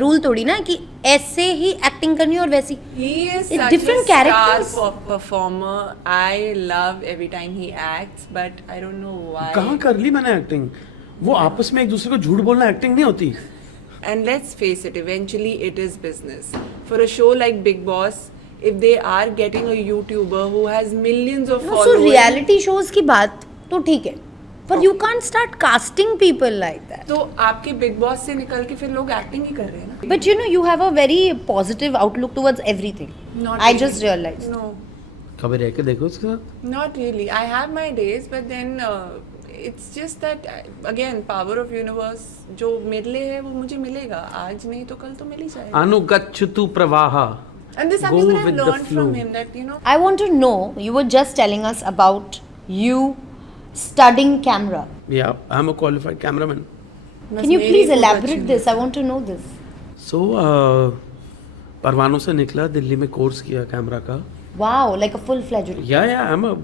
Rule तोड़ी ना कि ऐसे ही एक्टिंग करनी और वैसी. He is It's such different a characters. star performer. I love every time he acts, but I don't know why. कहाँ कर ली मैंने एक्टिंग? वो आपस में एक दूसरे को झूठ बोलना एक्टिंग नहीं होती. And let's face it, eventually it is business. For a show like Big Boss, if they are getting a YouTuber who has millions of No, so followers, reality shows की बात तो ठीक है, but you can't start casting people like that. तो आपके Big Boss से निकल के फिर लोग एक्टिंग ही कर रहे हैं ना. But you know, you have a very positive outlook towards everything. Not I really. just realized. No, कभी रह के देखो उसके साथ. not really. I have my days, but then it's just that again, power of universe. जो मेरे लिए है वो मुझे मिलेगा. आज नहीं तो कल तो मिल ही जाएगा. अनुगच्छतु प्रवाह. And this is Go something that I've with the learned from flow. him, that you know. I want to know, you were just telling us about you studying camera. Yeah, I'm a qualified cameraman. Can you please elaborate this? I want to know this. So परवानों से निकला, दिल्ली में course किया camera का. Wow, like a full-fledged. I'm a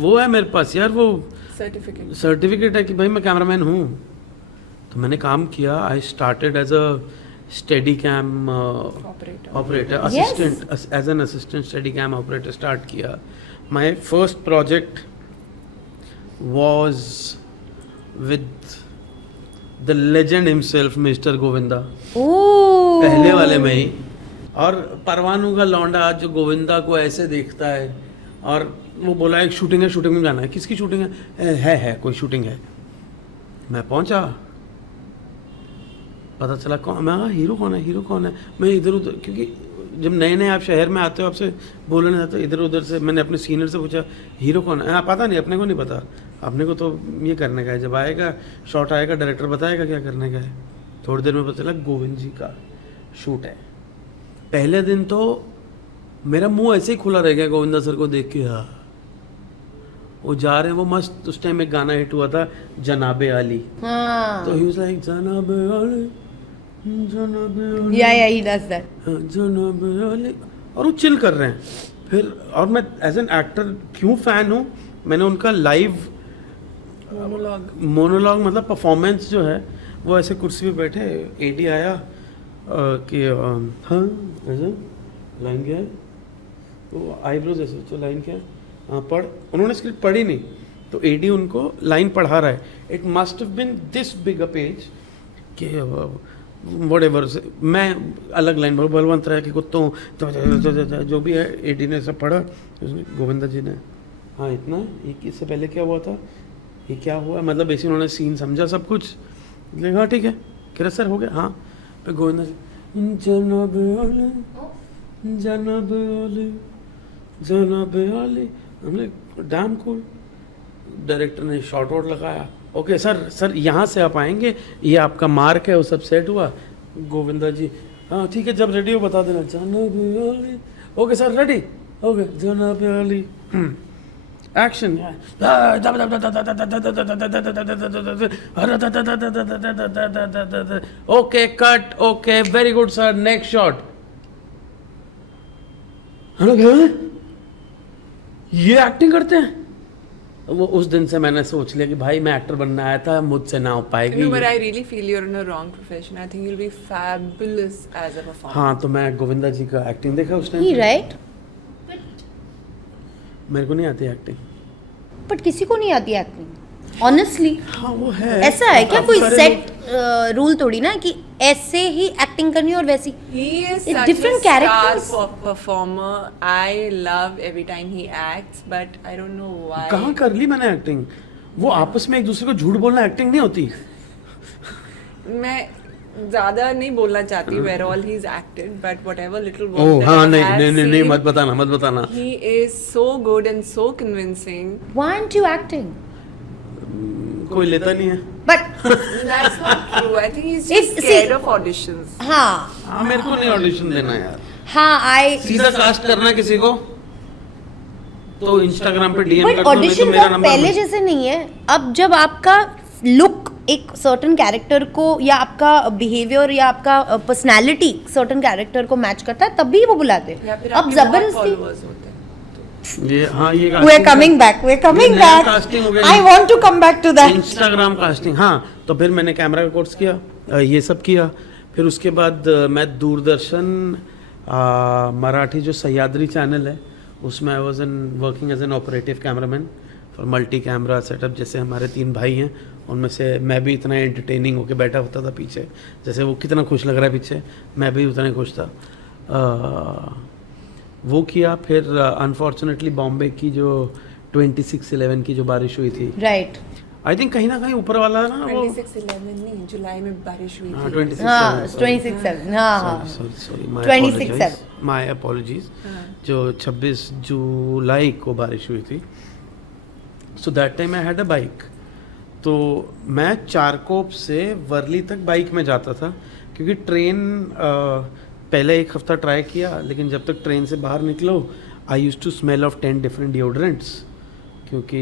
वो है मेरे पास यार, वो Certificate. सर्टिफिकेट है कि भाई मैं कैमरामैन हूँ. तो मैंने काम किया. I started as a steady cam operator, assistant, as an assistant steady cam operator start किया. My first project was with the legend himself mister Govinda. Ooh. पहले वाले में ही. और परवानू का लौंडा आज जो गोविंदा को ऐसे देखता है, और वो बोला एक शूटिंग है, शूटिंग में जाना है. किसकी शूटिंग है? है कोई शूटिंग है. मैं पहुंचा, पता चला कौन. मैं हीरो कौन है, हीरो कौन है. मैं इधर उधर, क्योंकि जब नए नए आप शहर में आते हो, आपसे बोलने जाते हो इधर उधर से. मैंने अपने सीनियर से पूछा हीरो कौन है. पता नहीं, अपने को नहीं पता. अपने को तो ये करने का है, जब आएगा शॉट आएगा डायरेक्टर बताएगा क्या करने का है. थोड़ी देर में पता चला गोविंद जी का शूट है. पहले दिन तो मेरा मुंह ऐसे ही खुला रह गया गोविंदा सर को देख के. हाँ, वो जा रहे हैं, वो मस्त. उस टाइम एक गाना हिट हुआ था, जनाबे आली. हाँ. तो ही वाज लाइक जनाबे आली, जनाबे आली. Yeah, he does that. हाँ, जनाबे आली. और वो चिल कर रहे हैं. फिर और मैं एज एन एक्टर क्यों फैन हूँ, मैंने उनका लाइव मोनोलॉग मतलब परफॉर्मेंस जो है, वो ऐसे कुर्सी पे बैठे, एडी आया कि हाँ ऐसे लाइन क्या है, तो आईब्रोज ऐसे, तो लाइन क्या है, हाँ पढ़. उन्होंने स्क्रिप्ट पढ़ी नहीं, तो एडी उनको लाइन पढ़ा रहा है. It must have been this big a page कि व्हाटएवर. मैं अलग लाइन बोल, बलवंत राय के कुत्तों जो भी है, एडी ने सब पढ़ा. गोविंदा जी ने हाँ इतना, एक इससे पहले क्या हुआ था, ये क्या हुआ, मतलब बेसिक उन्होंने सीन समझा सब कुछ. हाँ ठीक है, कह सर हो गया. हाँ फिर गोविंदा जी जनाब आली, जनाब आली, जनाब आली. हमने डैम कूल. डायरेक्टर ने शॉर्ट वॉट लगाया. ओके सर, सर यहाँ से आप आएंगे, ये आपका मार्क है, वो सब सेट हुआ. गोविंदा जी हाँ ठीक है, जब रेडी हो बता देना. जनाब आली. Okay sir ready. ओके जनाब आली. Action. Okay cut. Okay very good sir, next shot. ये एक्टिंग करते हैं. वो उस दिन से मैंने सोच लिया कि भाई मैं एक्टर बनना आया था, मुझसे ना हो पाएगी. No, but I really feel you're in a wrong profession. I think you'll be fabulous as a performer. हाँ, तो मैं गोविंदा जी का एक्टिंग देखा उस टाइम. He right? मेरे को नहीं आती एक्टिंग. But किसी को नहीं आती एक्टिंग. Honestly. हाँ वो है. ऐसा है क्या, कोई सारे सेट रूल तोड़ी ना कि ऐसे ही एक्टिंग करनी और वैसी. He is It's such different a star characters. performer. I love every time he acts, but I don't know why. कहाँ कर ली मैंने एक्टिंग? वो आपस में एक दूसरे को झूठ बोलना एक्टिंग नहीं होती. मैं ज़्यादा नहीं बोलना चाहती where all he's acted, but whatever little work oh that हाँ, I नहीं have नहीं नहीं नहीं, seen, मत बताना, मत बताना. he is so good and so convincing. Why aren't you acting? कोई लेता नहीं है. But That's not true. I think he's just See- scared of auditions. हाँ हाँ, मेरे को नहीं ऑडिशन देना यार. हाँ I. सीधा कास्ट करना किसी को तो इंस्टाग्राम पे डीएम But कर दो, नहीं तो audition मेरा अब नंबर. पहले जैसे नहीं है. अब जब आपका लुक एक सर्टन कैरेक्टर को, या आपका बिहेवियर या आपका पर्सनालिटी सर्टन कैरेक्टर को मैच करता है, तभी वो बुलाते या हैं. फिर अब आपके बहुत जबरदस्ती. followers होते हैं. ये हाँ ये We're coming back. We're coming ये नया back. casting हो गया. I want to come back to that. Instagram casting. हाँ, तो फिर मैंने कैमरा का कोर्स किया, ये सब किया. फिर उसके बाद मैं दूरदर्शन मराठी जो सह्याद्री चैनल है उसमें I was an working as an operative cameraman for multi camera setup. जैसे हमारे 3 भाई हैं उनमें से मैं भी इतना एंटरटेनिंग होकर बैठा होता था पीछे, जैसे वो कितना खुश लग रहा है पीछे, मैं भी उतना खुश था। वो किया। फिर अनफॉर्चुनेटली बॉम्बे की जो 26/11 की जो बारिश हुई थी, राइट। आई थिंक कहीं ना कहीं ऊपर वाला ना वो 26/11 नहीं, जुलाई में बारिश हुई हाँ, थी। 26/11, हाँ, sorry. 26/7, हाँ हाँ, सॉरी 26/7. My apologies. हाँ। जो 26 जुलाई को बारिश हुई थी, so that time I had a bike. तो मैं चारकोप से वर्ली तक बाइक में जाता था, क्योंकि ट्रेन पहले 1 हफ्ता ट्राई किया, लेकिन जब तक ट्रेन से बाहर निकलो I used to smell of 10 different deodorants, क्योंकि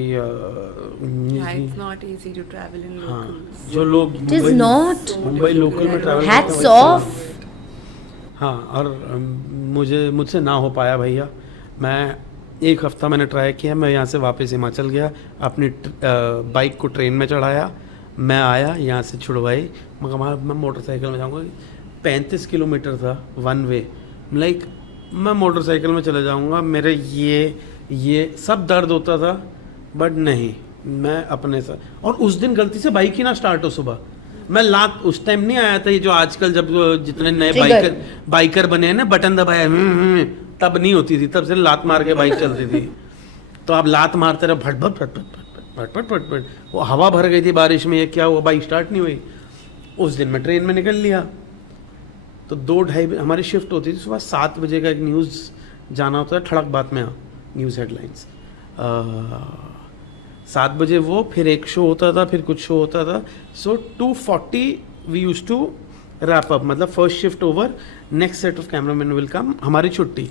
Yeah, it's not easy to travel in हाँ, locals. जो लोग It is not. Mumbai local में ट्रैवल Hats off. हाँ, और मुझसे ना हो पाया भैया। मैं 1 हफ्ता मैंने ट्राई किया, मैं यहाँ से वापस हिमाचल गया, अपनी बाइक को ट्रेन में चढ़ाया, मैं आया यहाँ से छुड़वाई, मगर मैं मोटरसाइकिल में जाऊँगा। 35 किलोमीटर था वन वे, लाइक मैं मोटरसाइकिल में चले जाऊँगा, मेरे ये सब दर्द होता था, बट नहीं, मैं अपने साथ। और उस दिन गलती से बाइक ही ना स्टार्ट हो सुबह, मैं लात उस टाइम नहीं आया था ये जो आजकल जब जितने नए बाइकर बने हैं ना, बटन दबाया तब नहीं होती थी, तब से लात मार के बाइक चलती थी। तो आप लात मारते रहे, भट भट भट भट भट भट भट, वो हवा भर गई थी बारिश में, ये क्या हुआ, बाइक स्टार्ट नहीं हुई। उस दिन मैं ट्रेन में निकल लिया। तो 2-2:30 हमारी शिफ्ट होती थी, सुबह 7 बजे का एक न्यूज़ जाना होता है, ठड़क बात में न्यूज़ हेडलाइंस 7 बजे वो, फिर एक शो होता था, फिर कुछ शो होता था। So 2:40 we use to wrap up, मतलब first shift over, next set of cameraman will come, हमारी छुट्टी।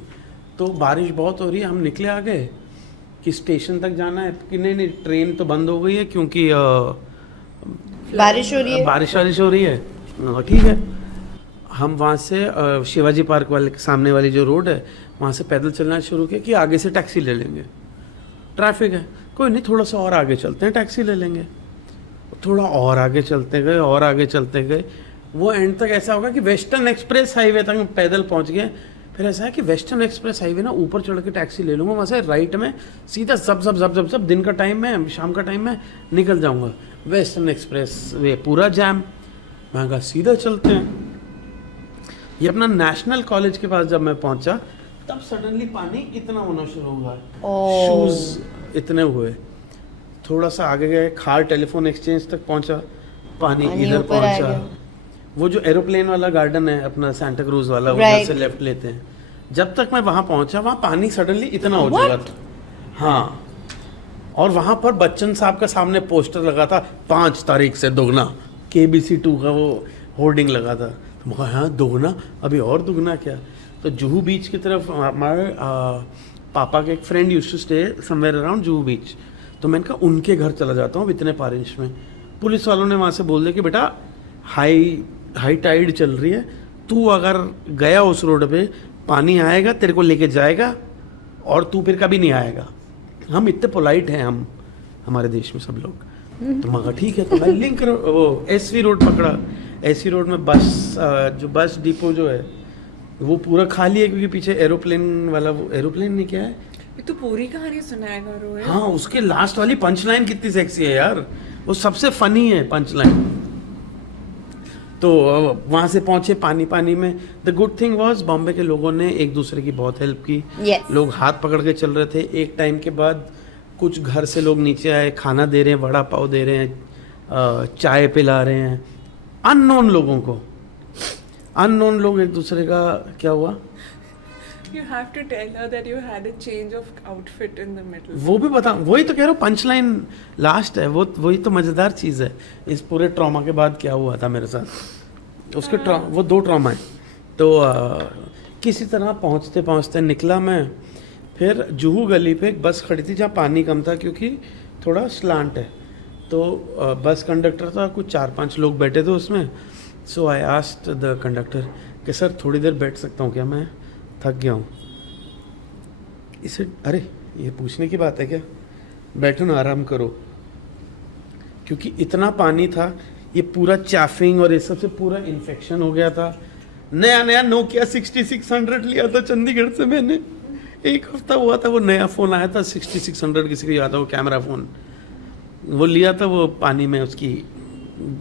तो बारिश बहुत हो रही है, हम निकले आ गए कि स्टेशन तक जाना है, कि नहीं ट्रेन तो बंद हो गई है क्योंकि बारिश हो रही है। बारिश हो रही है। ठीक है, हम वहाँ से शिवाजी पार्क वाले सामने वाली जो रोड है वहाँ से पैदल चलना शुरू किया कि आगे से टैक्सी ले लेंगे, ट्रैफिक है, कोई नहीं थोड़ा सा और आगे चलते हैं, टैक्सी ले लेंगे। थोड़ा और आगे चलते गए, और आगे चलते गए, वो एंड तक ऐसा होगा कि वेस्टर्न एक्सप्रेस हाईवे तक हम पैदल पहुँच गए। फिर ऐसा है कि वेस्टर्न एक्सप्रेस हाईवे ना ऊपर चढ़ के टैक्सी ले लूँगा, वहाँ से राइट में सीधा सब दिन का टाइम है, शाम का टाइम है, निकल जाऊँगा। वेस्टर्न एक्सप्रेस वे पूरा जैम, मैं कहा सीधा चलते हैं। ये अपना नेशनल कॉलेज के पास जब मैं पहुंचा, तब सडनली पानी इतना होना शुरू हुआ, शूज इतने हुए। थोड़ा सा आगे गए, खार टेलीफोन एक्सचेंज तक पहुंचा, पानी इधर पहुंचा। वो जो एरोप्लेन वाला गार्डन है अपना सांता क्रूज वाला, उधर से लेफ्ट लेते हैं। जब तक मैं वहां पहुंचा, वहां पानी सडनली इतना हो चुका था। हाँ, और वहां पर बच्चन साहब का सामने पोस्टर लगा था, 5 तारीख से दोगुना, KBC 2 का वो होर्डिंग लगा था। तो हाँ दोगुना, अभी और दुगना क्या। तो जुहू बीच की तरफ हमारे पापा के एक friend used to stay somewhere around Juhu beach, तो मैंने कहा उनके घर चला जाता हूँ इतने बारिश में। पुलिस वालों ने वहाँ से बोल दिया कि बेटा हाई टाइड चल रही है, तू अगर गया उस रोड पे पानी आएगा, तेरे को लेके जाएगा और तू फिर कभी नहीं आएगा। हम इतने पोलाइट हैं, हमारे देश में सब लोग। तो मगर ठीक है, तो मैं लिंक वो SV रोड पकड़ा। SV रोड में जो बस डिपो जो है वो पूरा खाली है, क्योंकि पीछे एरोप्लेन वाला, वो एरोप्लेन नहीं क्या है, ये तो पूरी कहानी सुनाया करो यार। हाँ उसके लास्ट वाली पंच लाइन कितनी सेक्सी है यार, वो सबसे फनी है पंच लाइन। तो वहाँ से पहुँचे पानी में। The good thing was Bombay के लोगों ने एक दूसरे की बहुत हेल्प की। Yes. लोग हाथ पकड़ के चल रहे थे। एक टाइम के बाद कुछ घर से लोग नीचे आए, खाना दे रहे हैं, वड़ा पाव दे रहे हैं, चाय पिला रहे हैं अननोन लोगों को। अननोन लोग एक दूसरे का क्या हुआ, You have to tell her that you had a change of outfit in the middle. वो भी बता, वही तो कह रहा हूँ, पंच लाइन लास्ट है, वही तो मज़ेदार चीज़ है इस पूरे ट्रॉमा के बाद क्या हुआ था मेरे साथ। उसके वो 2 ट्रॉमा है। तो किसी तरह पहुँचते निकला मैं। फिर जुहू गली पे एक बस खड़ी थी जहाँ पानी कम था, क्योंकि थोड़ा स्लांट है। तो बस कंडक्टर था, कुछ 4-5 लोग बैठे थे उसमें। सो आई आस्क्ड द कंडक्टर कि सर थोड़ी देर बैठ सकता हूँ क्या, मैं थक गया हूँ। इसे अरे ये पूछने की बात है क्या, बैठो ना, आराम करो। क्योंकि इतना पानी था ये पूरा चैफिंग और ये सबसे पूरा इन्फेक्शन हो गया था। नया नोकिया 6600 लिया था चंडीगढ़ से मैंने, 1 हफ्ता हुआ था, वो नया फ़ोन आया था 6600, किसी को याद हो, कैमरा फ़ोन, वो लिया था, वो पानी में उसकी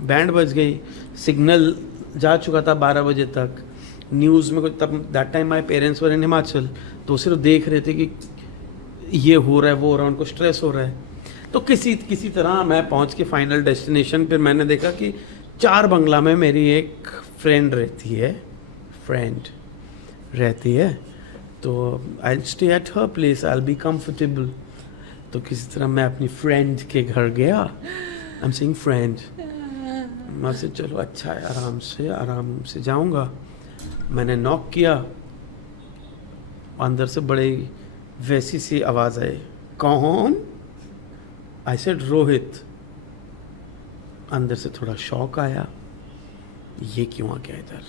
बैंड बज गई, सिग्नल जा चुका था 12 बजे तक। न्यूज़ में कुछ, तब that time my parents were in Himachal, तो सिर्फ देख रहे थे कि ये हो रहा है, वो हो रहा है, उनको स्ट्रेस हो रहा है। तो किसी तरह मैं पहुंच के फाइनल डेस्टिनेशन। फिर मैंने देखा कि 4 बंगला में मेरी एक फ्रेंड रहती है, तो I stay at her place, I will be comfortable. तो किसी तरह मैं अपनी फ्रेंड के घर गया, आई एम सेइंग फ्रेंड, मैं से चलो अच्छा है, आराम से जाऊंगा। मैंने नॉक किया, अंदर से बड़े वैसी सी आवाज़ आई, कौन? I said Rohit. अंदर से थोड़ा शॉक आया, ये क्यों आ गया इधर।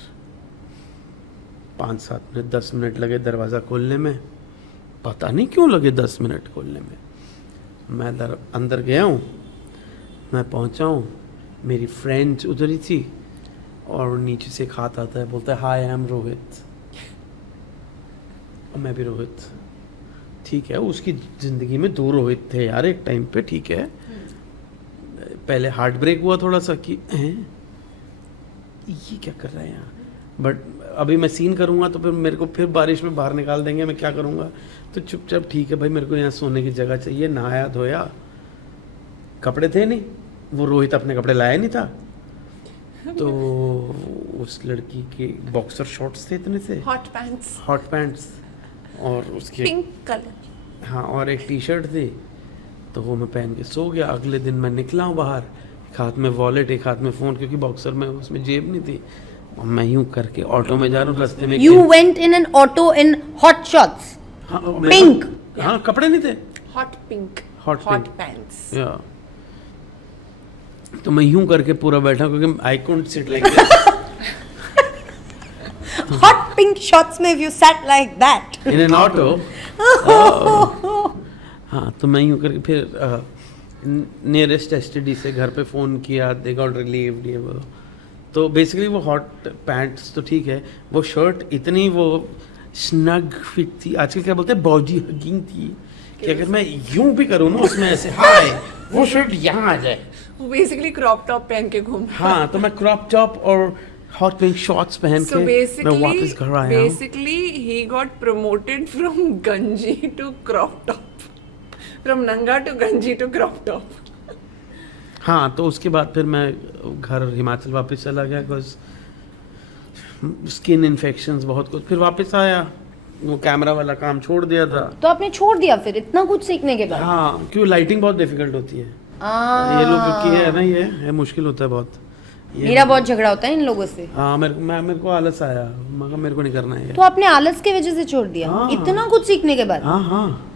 5-7 मिनट 10 मिनट लगे दरवाज़ा खोलने में, पता नहीं क्यों लगे 10 मिनट खोलने में। मैं अंदर गया हूँ, मैं पहुँचा हूँ, मेरी फ्रेंड उधर ही थी, और नीचे से एक हाथ आता है, बोलता है हाय आई एम रोहित। और मैं भी रोहित, ठीक है, उसकी ज़िंदगी में 2 रोहित थे यार एक टाइम पे, ठीक है। पहले हार्ट ब्रेक हुआ थोड़ा सा कि ये क्या कर रहा है यहाँ, बट अभी मैं सीन करूँगा तो फिर मेरे को फिर बारिश में बाहर निकाल देंगे, मैं क्या करूँगा। तो चुपचाप ठीक है भाई, मेरे को यहाँ सोने की जगह चाहिए। नहाया धोया, कपड़े थे नहीं, वो रोहित अपने कपड़े लाया नहीं था, तो उस लड़की के बॉक्सर शॉर्ट्स थे, इतने से हॉट पैंट्स और उसके पिंक कलर, हाँ, और एक टी शर्ट थी, तो वो मैं पहन के सो गया। अगले दिन मैं निकला हूँ बाहर, एक हाथ में वॉलेट, एक हाथ में फ़ोन, क्योंकि बॉक्सर में उसमें जेब नहीं थी। और मैं यूँ करके ऑटो में जा रहा हूँ, रास्ते में You went in an auto in hot shorts. हाँ, Pink. हाँ, कपड़े नहीं थे, hot pink Hot pink. Pants. या तो मैं यूं करके पूरा बैठा, क्योंकि I couldn't sit like this Hot pink shorts में if you sat like that. In an auto. हाँ, तो मैं यूं करके फिर नियरेस्ट एसटीडी से घर पे फ़ोन किया, दे गॉट रिलीव्ड, ये वो। तो बेसिकली वो हॉट पैंट्स तो ठीक है, वो शर्ट इतनी वो स्नग फिट थी, आजकल क्या बोलते हैं बॉडी हगिंग थी, कि अगर मैं यूं भी करूँ ना उसमें ऐसे हाय, वो शर्ट यहाँ आ जाए। वो बेसिकली क्रॉप टॉप पहन के घूम। हाँ, तो मैं क्रॉप टॉप और हॉट पिंक शॉर्ट्स पहन So के मैं वापस घर आया हूँ। basically he got promoted from Ganji to crop top, from nanga to Ganji to crop top. हाँ, तो उसके बाद फिर मैं घर हिमाचल वापस चला गया, बिकॉज स्किन इन्फेक्शंस बहुत कुछ। फिर वापस आया, वो कैमरा वाला काम छोड़ दिया था। तो आपने छोड़ दिया फिर इतना कुछ सीखने के बाद? हाँ, क्यों, लाइटिंग बहुत डिफिकल्ट होती है। ये लोग की है ना, ये मुश्किल होता है बहुत। मेरा बहुत झगड़ा होता है इन लोगों से। हाँ, मेरे को आलस आया, मगर मेरे को नहीं करना है। तो आपने आलस की वजह से छोड़ दिया? हाँ। इतना कुछ सीखने के बाद? हाँ।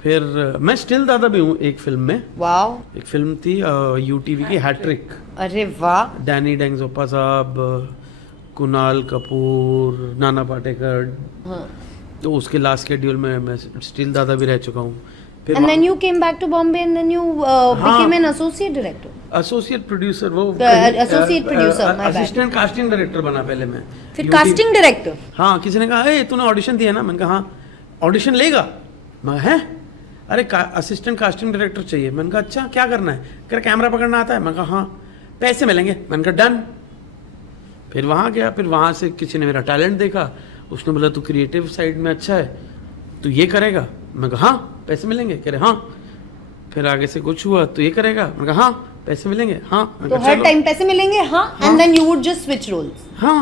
फिर मैं स्टिल दादा भी हूँ एक फिल्म में। वाओ। एक फिल्म थी यूटीवी की, हैट्रिक। अरे वाह। डैनी डेंगजोपा साहब, कुणाल कपूर, नाना पाटेकर। हाँ। तो उसके लास्ट शेड्यूल में मैं स्टिल दादा भी रह चुका हूँ। फिर And then you came back to Bombay and then you became an associate director. Associate producer, वो associate producer, my bad. Assistant casting director बना पहले मैं। फिर UTV कास्टिंग डायरेक्टर? हाँ, किसी ने कहा ए तूने ऑडिशन दिया ना, मैंने कहा हाँ। ऑडिशन लेगा? मैं है, अरे असिस्टेंट कास्टिंग डायरेक्टर चाहिए। मैंने कहा अच्छा, क्या करना है? कह रहा कैमरा पकड़ना आता है? मैंने कहा हाँ। पैसे मिलेंगे? मैंने कहा डन। फिर वहाँ गया, फिर वहाँ से किसी ने मेरा टैलेंट देखा, उसने बोला तू क्रिएटिव साइड में अच्छा है, तू ये करेगा? मैं कहा हाँ, पैसे मिलेंगे? कह रहे हाँ। फिर आगे से कुछ हुआ तो ये करेगा? मैं कहा हाँ, पैसे मिलेंगे? हाँ। तो हर टाइम पैसे मिलेंगे? हाँ। And then you would just switch roles? हाँ।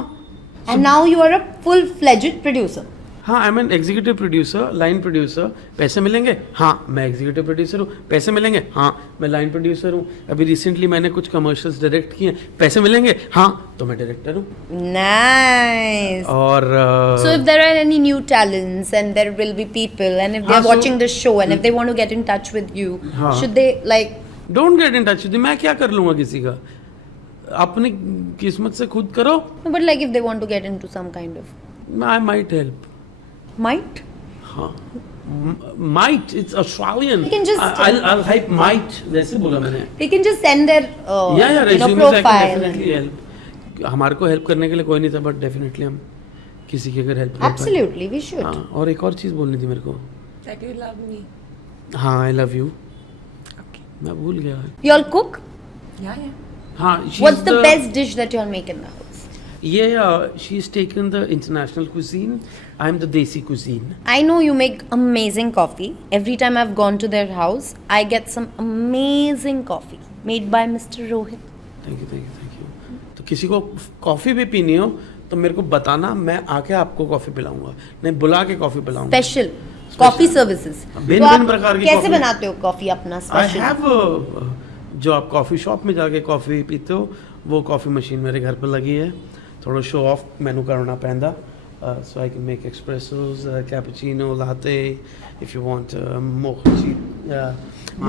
And now you are a full fledged producer? हाँ, I am an executive producer, line producer. पैसे मिलेंगे? हाँ, मैं एग्जीक्यूटिव प्रोड्यूसर हूँ। पैसे मिलेंगे? हाँ, मैं लाइन प्रोड्यूसर हूँ। अभी रिसेंटली मैंने कुछ कमर्शियल्स डायरेक्ट किए। पैसे मिलेंगे? हाँ, तो मैं डायरेक्टर हूँ। Nice. और So if there are any new talents and there will be people and if they हाँ, are so- watching this show and if they want to get in touch with you, हाँ। should they like? Don't get in touch with, मैं क्या कर लूँगा किसी का? अपनी किस्मत से खुद करो। No, but like if they want to get into some kind of I might help. might? हाँ, Might, it's Australian. You can just- I'll hype might. वैसे बोला मैंने. They can just send their resumes I can profile. definitely help. हमारे को help करने के लिए कोई नहीं था, बट डेफिनेटली हम किसी की अगर हेल्प Absolutely, we should. हाँ, और एक और चीज़ बोलनी थी मेरे को. That you love me. हाँ, आई लव यू. Okay. मैं भूल गया. You all cook? Yeah. हाँ, What's the best dish that you all make in the house? she's taken the international cuisine. I'm the desi cuisine. I know you make amazing coffee. Every time I've gone to their house, I get some amazing coffee made by Mr. Rohit. Thank you. तो किसी को coffee भी पीनी हो तो मेरे को बताना, मैं आके आपको कॉफ़ी पिलाऊंगा, नहीं बुला के कॉफ़ी पिलाऊंगा. Special coffee services. भिन्न तो आप प्रकार की कैसे coffee. बनाते हो कॉफी अपना आई स्पेशल? हैव जो आप कॉफ़ी शॉप में जाके कॉफ़ी पीते हो, वो कॉफ़ी मशीन मेरे घर पर लगी है. थोड़ा शो ऑफ मैनू करना पैंदा. So I can make espressos, cappuccino, latte, if you want mochi,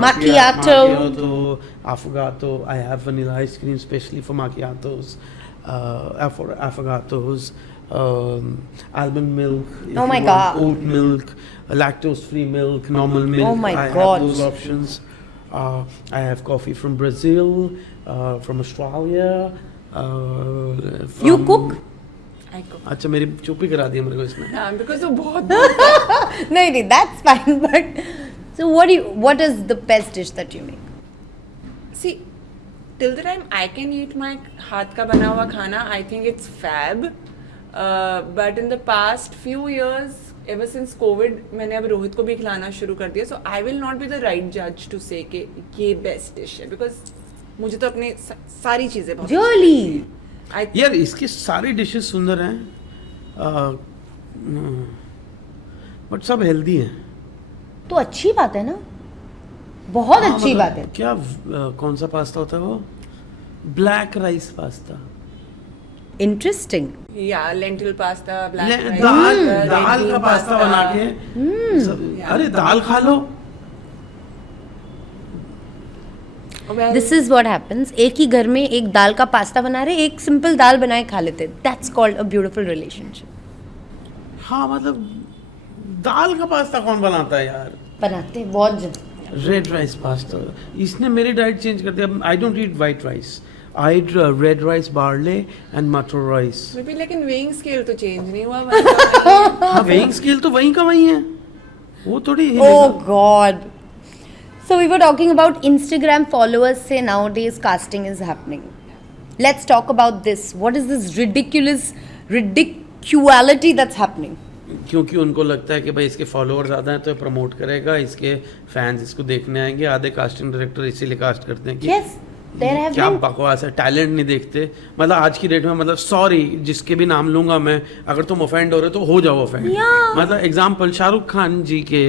Macchiato. affogato. I have vanilla ice cream specially for macchiatos, for affogatos, almond milk. If Oh my you want God. Oat milk, lactose-free milk, normal milk. Oh my I God. have those options. I have coffee from Brazil, from Australia. You from- cook? I cook. अच्छा, मेरी चुप ही करा दी मेरे को इसने. Yeah, because वो बहुत नहीं, that's fine. But so what is the best dish that you make? See, till the time I can eat my हाथ का बना हुआ खाना, I think it's fab. But in the past few years, ever since COVID, मैंने अब रोहित को भी खिलाना शुरू कर दिया. So I will not be the right judge to say कि ये best dish है, because मुझे तो अपनी सारी चीजें बहुत Really? यार इसकी सारी डिशेस सुंदर हैं, बट सब हेल्दी हैं. तो अच्छी बात है ना, बहुत हाँ, अच्छी मतलब बात है. क्या कौन सा पास्ता होता है वो? Black rice pasta. इंटरेस्टिंग. या लेंटिल पास्ता, ब्लैक दाल का पास्ता बना के अरे दाल खा लो. This is what happens. एक ही घर में एक दाल का पास्ता बना रहे, एक सिंपल दाल बनाए खा लेते. That's called a beautiful relationship. हाँ, मतलब दाल का पास्ता कौन बनाता है यार? बनाते हैं बहुत जन. Red rice pasta. इसने मेरी डाइट चेंज कर दिया. I don't eat white rice. I eat red rice, barley and मटर राइस. लेकिन वेइंग स्केल तो चेंज नहीं हुआ. हाँ, वेइंग स्केल तो वहीं का वहीं है, वो थोड़ी Oh God. So we were talking about Instagram followers say nowadays casting is happening. Let's talk about this. What is this ridiculity that's happening? क्योंकि उनको लगता है कि भाई इसके फॉलोअर ज़्यादा हैं तो प्रमोट करेगा, इसके फैंस इसको देखने आएंगे. आधे कास्टिंग डायरेक्टर इसीलिए कास्ट करते हैं कि Yes, there have क्या been. बकवास है, टैलेंट नहीं देखते. मतलब आज की डेट में, मतलब सॉरी जिसके भी नाम लूंगा मैं, अगर तुम ऑफेंड हो रहे तो हो जाओ ऑफेंड. Yeah. मतलब एग्जांपल, शाहरुख खान जी के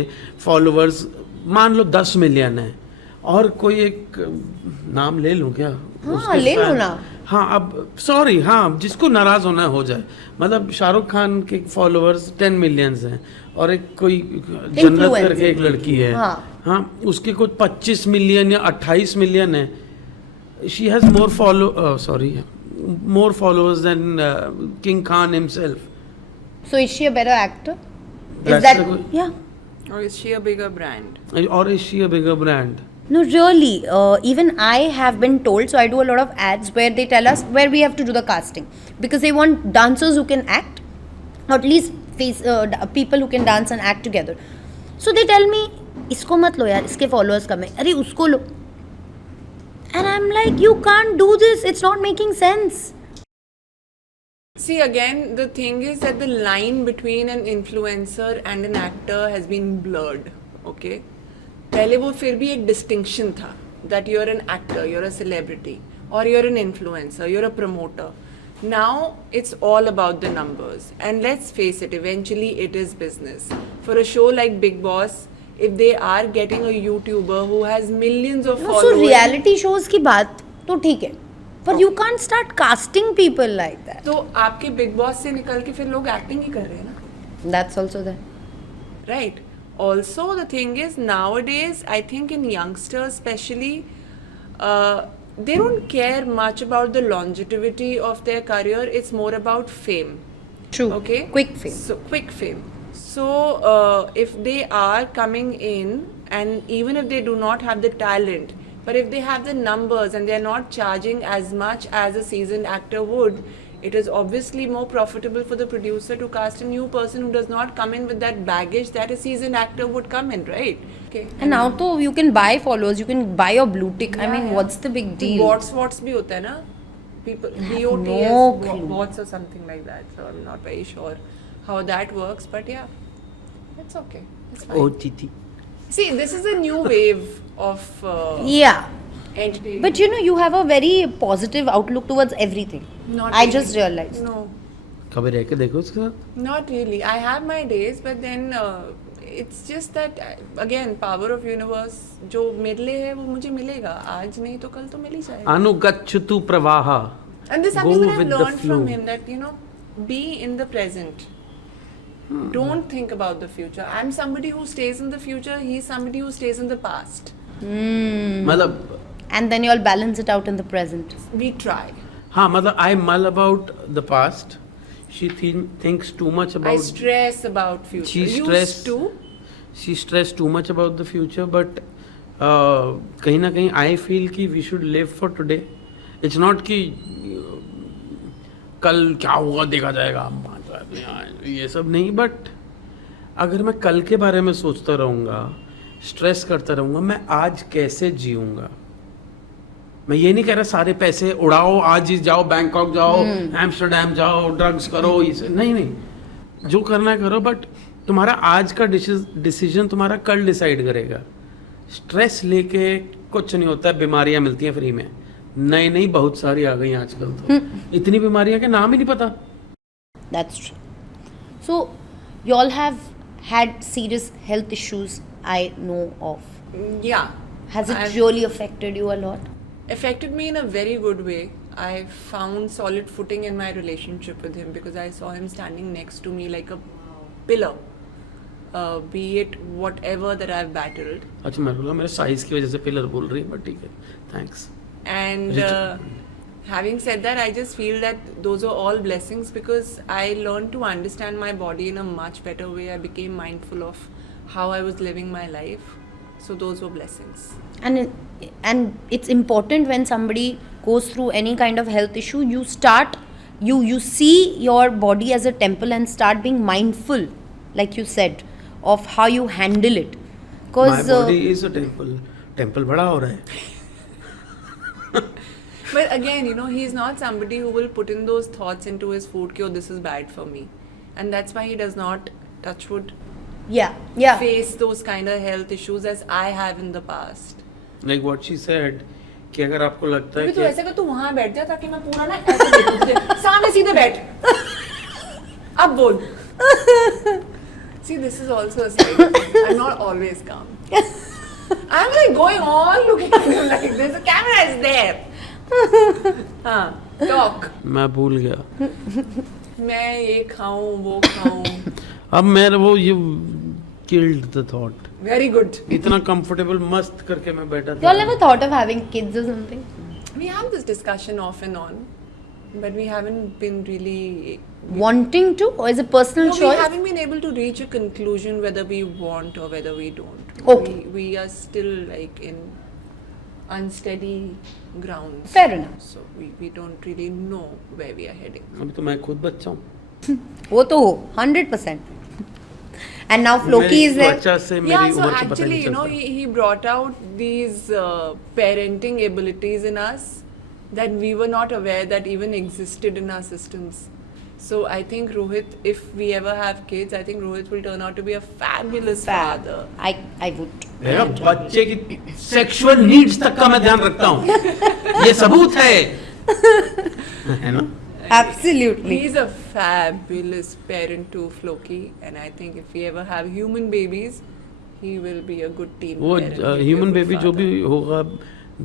फॉलोअर्स मान लो 10 मिलियन है, और कोई एक नाम ले लूं क्या? हाँ, उसके ले लो fan- ना. हाँ, अब सॉरी, हाँ, जिसको नाराज होना है हो जाए. मतलब शाहरुख खान के फॉलोअर्स 10 मिलियंस हैं, और एक कोई जन्नत Influencer. करके एक लड़की है, हाँ, उसके कुछ 25 मिलियन या 28 मिलियन है. She has more followers than King Khan himself. So is she a better actor? Is That's that the good- yeah? Or is she a bigger brand? Or is she a bigger brand? No, really. Even I have been told. So I do a lot of ads where they tell us where we have to do the casting because they want dancers who can act, or at least people who can dance and act together. So they tell me, इसको मत लो यार, इसके followers कम है. अरे उसको लो. And I'm like, you can't do this. It's not making sense. See, again, the thing is that the line between an influencer and an actor has been blurred. Okay, पहले वो फिर भी एक distinction था that you're an actor, you're a celebrity, or you're an influencer, you're a promoter. Now it's all about the numbers, and let's face it, eventually it is business. For a show like Big Boss, if they are getting a YouTuber who has millions of No, followers, so reality shows की बात तो ठीक है, but you can't start casting people like that. तो आपके Big Boss से निकल के फिर लोग acting ही कर रहे हैं ना. That's also there. Right. Also, the thing is, nowadays, I think in youngsters especially, they don't care much about the longevity of their career. It's more about fame. True. Okay? Quick fame. So, quick fame. So if they are coming in, and even if they do not have the talent, but if they have the numbers and they are not charging as much as a seasoned actor would, it is obviously more profitable for the producer to cast a new person who does not come in with that baggage that a seasoned actor would come in, right? Okay. And now तो you can buy followers, you can buy your blue tick. I Yeah, mean, yeah. what's the big deal? Bots भी होता है ना? People have no BOTS clue. bots or something like that. So I'm not very sure how that works, but yeah, it's okay. It's fine. OTT. See, this is a new wave of Yeah. entertainment. But you know, you have a very positive outlook towards everything. Not I really. just realized. No, कभी रह के देखो उसके साथ. not really. I have my days, but then it's just that again, power of universe. जो मिले है वो मुझे मिलेगा. आज नहीं तो कल तो मिल ही जाएगा. अनुगच्छतु प्रवाहा. And there's Go something that I've with the learned from flow. him, that be in the present. Don't think about the future. I'm somebody who stays in the future. He's somebody who stays in the past. मतलब And then you all balance it out in the present. We try. हाँ मतलब I mull about the past. She thinks too much I about. stress about future. She Used stress- to. She stressed too much about the future, but कहीं ना कहीं I feel कि we should live for today. It's not कि कल क्या होगा देखा जाएगा, ये सब नहीं. बट अगर मैं कल के बारे में सोचता रहूँगा, स्ट्रेस करता रहूँगा, मैं आज कैसे जीऊँगा. मैं ये नहीं कह रहा सारे पैसे उड़ाओ, आज ही जाओ बैंकॉक जाओ, एम्स्टरडैम जाओ, ड्रग्स करो, ये नहीं, जो करना है करो, बट तुम्हारा आज का डिसीजन तुम्हारा कल डिसाइड करेगा. स्ट्रेस लेके कुछ नहीं होता है. बीमारियां मिलती हैं फ्री में, नई बहुत सारी आ गई आजकल. तो इतनी बीमारियां के नाम ही नहीं पता. That's true. So, you all have had serious health issues, I know of. Yeah. Has it I've- really affected you a lot? affected me in a very good way. I found solid footing in my relationship with him because I saw him standing next to me like a pillar. Be it whatever that I've battled. अच्छा, मैं बोला मेरे size की वजह से pillar बोल रही है, बट ठीक है, thanks. And having said that, I just feel that those are all blessings because I learned to understand my body in a much better way. I became mindful of how I was living my life. So those were blessings. And it's important when somebody goes through any kind of health issue, you see your body as a temple and start being mindful, like you said, of how you handle it. My Because body is a temple. Temple बड़ा हो रहा है. But again, he's not somebody who will put in those thoughts into his food, oh, this is bad for me. And that's why he does not, touch wood, yeah. face those kind of health issues as I have in the past. Like what she said, कि अगर आपको लगता है अभी तो कि ऐसे कर, तू वहां बैठ जा ताकि मैं पूरा ना ऐसे देखूं तुझे. सामने सीधे बैठ. अब बोल. See, this is also a sign. I'm not always calm. I'm like going on looking at him like this. The camera is there. हाँ, talk. मैं भूल गया. मैं ये खाऊं वो खाऊं. अब मेरे वो you killed the thought. Very good. इतना कंफर्टेबल मस्त करके मैं बैठा You all था. ever thought of having kids or something? We have this discussion off and on, but we haven't been really. Wanting to, or is it personal No, we choice? haven't been able to reach a conclusion whether we want or whether we don't. Okay. We are still like in unsteady grounds. Fair enough. So we don't really know where we are heading. अभी तो मैं खुद बच्चा हूँ. वो तो हो 100%. And now Floki is there. बच्चा से मेरी Yeah, so उम्र का पता actually, नहीं चलता. he brought out these parenting abilities in us that we were not aware that even existed in our systems. So I think Rohit, if we ever have kids, I think Rohit will turn out to be a fabulous father. I would. मेरा बच्चे की sexual needs तक का मैं ध्यान रखता हूँ. ये सबूत है ना? Absolutely. He's a fabulous parent to Floki, and I think if we ever have human babies, he will be a good teen वो parent. He'll be a human good baby जो father. भी होगा,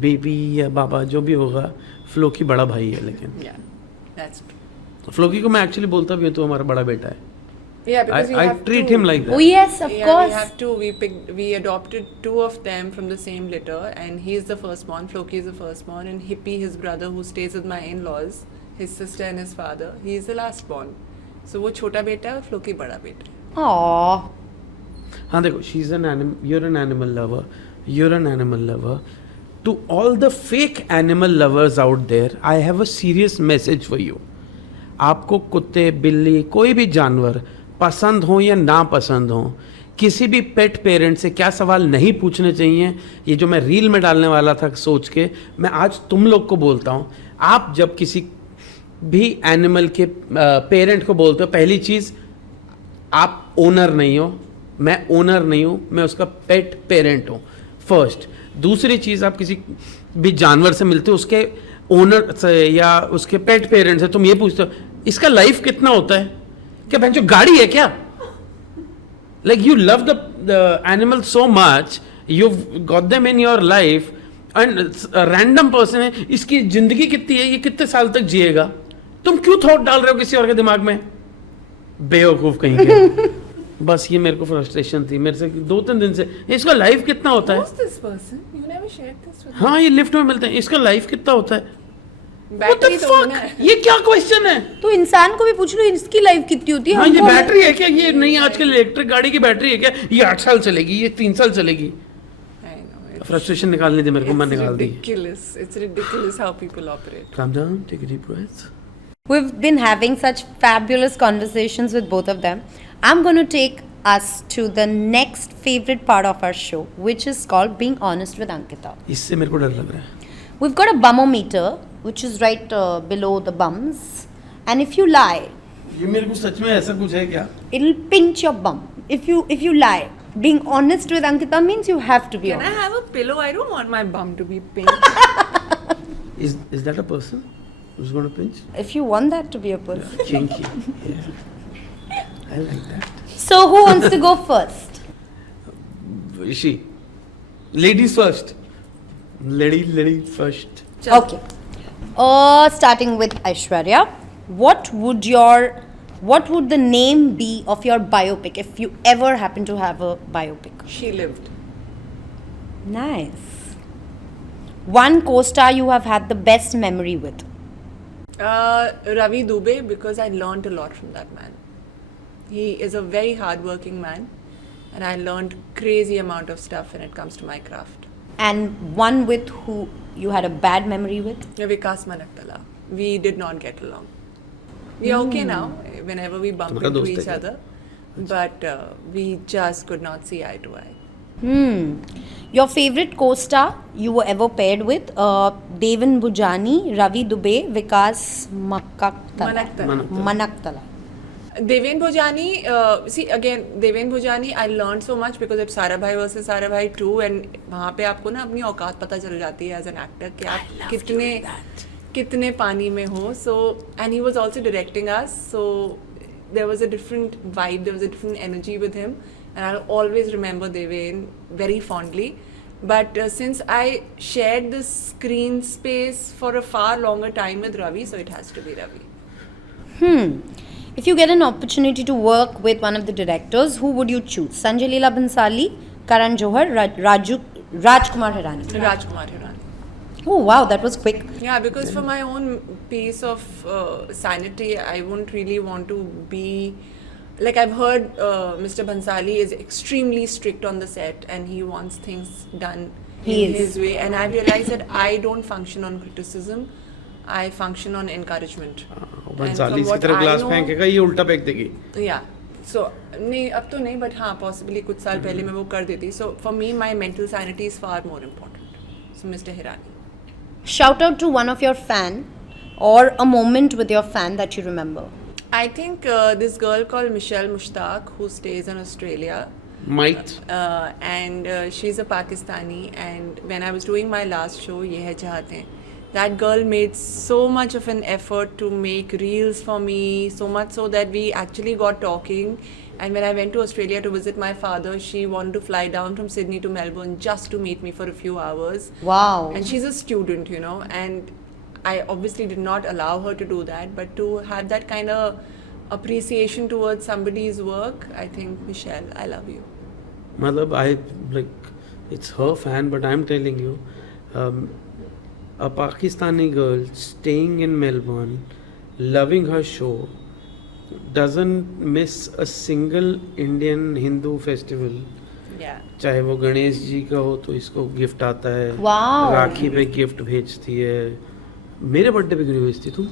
बेबी या बाबा जो भी होगा, Floki बड़ा भाई है. लेकिन Yeah, that's true. फ्लोकी को मैं एक्चुअली बोलता भी हूँ तो हमारा बड़ा बेटा है. Yeah, because we I have treat two. him like that. Oh yes, of Yeah, course. we have two. We adopted two of them from the same litter, and he is the firstborn. Floki is the firstborn, and Hippie, his brother, who stays with my in-laws, his sister and his father, he is the lastborn. So वो छोटा बेटा है और Floki बड़ा बेटा है. Aww. हाँ देखो, she is an animal, your an animal lover, your an animal lover. To all the fake animal lovers out there, I have a serious message for you. आपको कुत्ते, बिल्ली, कोई भी जानवर पसंद हो या ना पसंद हो, किसी भी पेट पेरेंट से क्या सवाल नहीं पूछने चाहिए. ये जो मैं रील में डालने वाला था सोच के, मैं आज तुम लोग को बोलता हूँ. आप जब किसी भी एनिमल के पेरेंट को बोलते हो, पहली चीज़, आप ओनर नहीं हो. मैं ओनर नहीं हूँ, मैं उसका पेट पेरेंट हूँ, फर्स्ट. दूसरी चीज़, आप किसी भी जानवर से मिलते हो, उसके ओनर से या उसके पेट पेरेंट से तुम ये पूछते हो, इसका लाइफ कितना होता है? क्या बहन जो गाड़ी है क्या? Like you love the animal so much, you've got them in your life, and a random person है, इसकी जिंदगी कितनी है, ये कितने साल तक जिएगा, तुम क्यों थॉट डाल रहे हो किसी और के दिमाग में? बेवकूफ कहीं के. बस ये मेरे को फ्रस्ट्रेशन थी मेरे से 2-3 दिन से. इसका लाइफ कितना होता है? Who's this person? You never shared this with me. हाँ, ये लिफ्ट में मिलते हैं. इसका लाइफ कितना होता है? What the बैटरी तो fuck? होना है. ये क्या क्वेश्चन है? तो इंसान को भी पूछ लो इसकी लाइफ कितनी होती है. हाँ, ये हमको- बैटरी है क्या? ये नहीं, आजकल इलेक्ट्रिक गाड़ी की बैटरी है क्या? ये 8 साल चलेगी, ये 3 साल चलेगी. I know. फ्रस्ट्रेशन निकालनी थी मेरे को, मैं It's निकाल दी. ridiculous. It's ridiculous how people operate. Calm down, take a deep breath. We've been having such fabulous conversations with both of them. I'm going to take us to the next favorite part of our show, which is called Being Honest with Ankita. इससे मेरे को डर लग रहा है. We've got a bummometer, which is right below the bums. And if you lie, ये मेरे को सच में ऐसा कुछ है क्या? it'll pinch your bum. If you lie, being honest with Ankita means you have to be Can I honest. have a pillow? I don't want my bum to be pink. Is that a person who's going to pinch? If you want that to be a person. Kinky. Yeah. I like that. So who wants to go first? She. Ladies first. Lady first. Okay. Starting with Aishwarya, what would the name be of your biopic if you ever happen to have a biopic? She lived. Nice. One co-star you have had the best memory with? Ravi Dubey, because I learned a lot from that man. He is a very hard-working man, and I learned crazy amount of stuff when it comes to my craft. And one with who you had a bad memory with? Vikas Manaktala. We did not get along. We are okay now, whenever we bump तुम्हारा into दोस्त है each क्या? other, but we just could not see eye to eye. Your favorite co-star you were ever paired with? Devan Bujani, Ravi Dubey, Vikas Manaktala. Manaktala. Deven Bhojani, Deven Bhojani, I learned so much because it's Sarabhai versus Sarabhai 2, and वहाँ पे आपको ना अपनी औकात पता चल जाती है as an actor कि आप कितने पानी में हो. So, and he was also directing us, so there was a different vibe, there was a different energy with him, and I'll always remember Deven very fondly. But since I shared the screen space for a far longer time with Ravi, so it has to be Ravi. If you get an opportunity to work with one of the directors, who would you choose? Sanjay Leela Bhansali, Karan Johar, Rajkumar Hirani. Rajkumar Hirani. Oh wow, that was quick. Yeah, because for my own piece of sanity, I wouldn't really want to be like, I've heard Mr. Bhansali is extremely strict on the set and he wants things done in his way, and I realized that I don't function on criticism, I function on encouragement. Bhansali इसकी तरफ glass फेंकेगा, ये उल्टा फेंक देगी. Yeah. So नहीं, अब तो नहीं, but हाँ, possibly कुछ साल पहले मैं वो कर देती. So for me, my mental sanity is far more important. So Mr. Hirani. Shout out to one of your fan or a moment with your fan that you remember. I think this girl called Michelle Mushtaq, who stays in Australia, Might. and she's a Pakistani, and when I was doing my last show, Ye Hai Chahate Hain, that girl made so much of an effort to make reels for me, so much so that we actually got talking. And when I went to Australia to visit my father, she wanted to fly down from Sydney to Melbourne just to meet me for a few hours. Wow. And she's a student, you know, and I obviously did not allow her to do that, but to have that kind of appreciation towards somebody's work, I think, Michelle, I love you. मतलब I like, it's her fan, but I'm telling you, a Pakistani girl staying in Melbourne, loving her show, doesn't miss a single Indian Hindu festival. Yeah. चाहे वो गणेश जी का हो तो इसको gift आता है, Wow. राखी पे गिफ्ट भेजती है, मेरे बर्थडे पे क्यों नहीं भेजती तुम?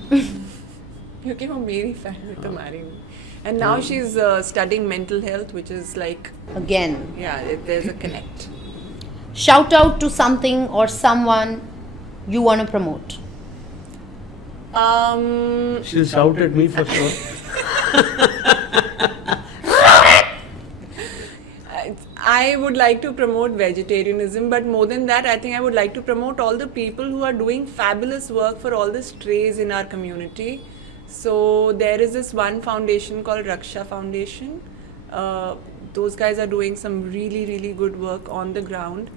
क्योंकि वो मेरी फैन है, तुम्हारी नहीं. And now she's studying mental health, which is like, Again, yeah, there's a connect. shout out to something or someone you want to promote. She'll shout at me for sure. I would like to promote vegetarianism, but more than that, I think I would like to promote all the people who are doing fabulous work for all the strays in our community. So there is this one foundation called Raksha Foundation. Those guys are doing some really, really good work on the ground.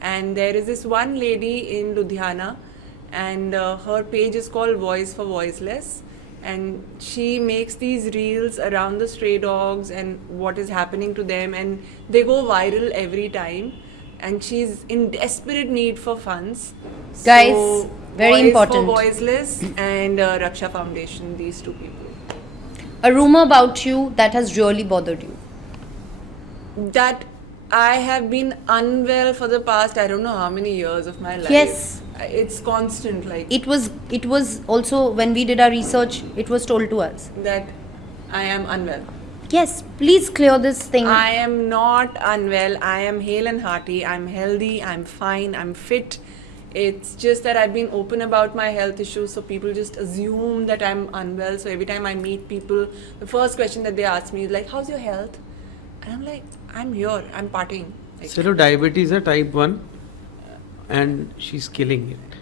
And there is this one lady in Ludhiana, and her page is called Voice for Voiceless. And she makes these reels around the stray dogs and what is happening to them, and they go viral every time. And she's in desperate need for funds. Guys, So, very Voice important. for Voiceless and Raksha Foundation, these two people. A rumor about you that has really bothered you. That I have been unwell for the past, I don't know how many years of my life. Yes. It's constant, like It was also when we did our research, it was told to us. that I am unwell. Yes, please clear this thing. I am not unwell. I am hale and hearty. I'm healthy. I'm fine. I'm fit. It's just that I've been open about my health issues, so people just assume that I'm unwell. So every time I meet people, the first question that they ask me is like, "How's your health?" And I'm like, "I'm here. I'm partying." Like, चलो diabetes है type 1 and she's killing it.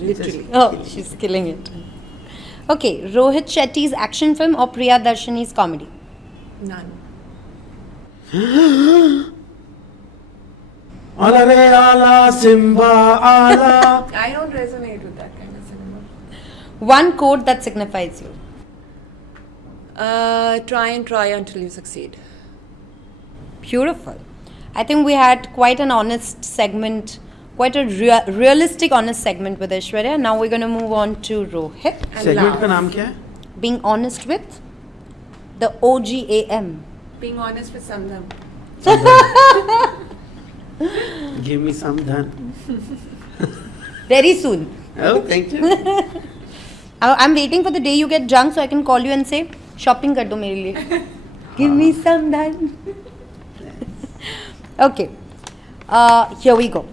literally. Oh, she's killing it. Okay, Rohit Shetty's action film or Priya Darshani's comedy? None. आला रे आला Simba आला. I don't resonate with that kind of cinema. One quote that signifies you. Try and try until you succeed. Beautiful. I think we had quite an honest segment, quite a realistic honest segment with Aishwarya. Now we're going to move on to Rohit. And segment laugh. का नाम क्या है? Being honest with the OGAM. Being honest with Sandham. Give me some धन. Very soon. Oh, thank you. I'm waiting for the day you get drunk so I can call you and say, shopping कर दो मेरे लिए. Give me some done. Okay. Here we go.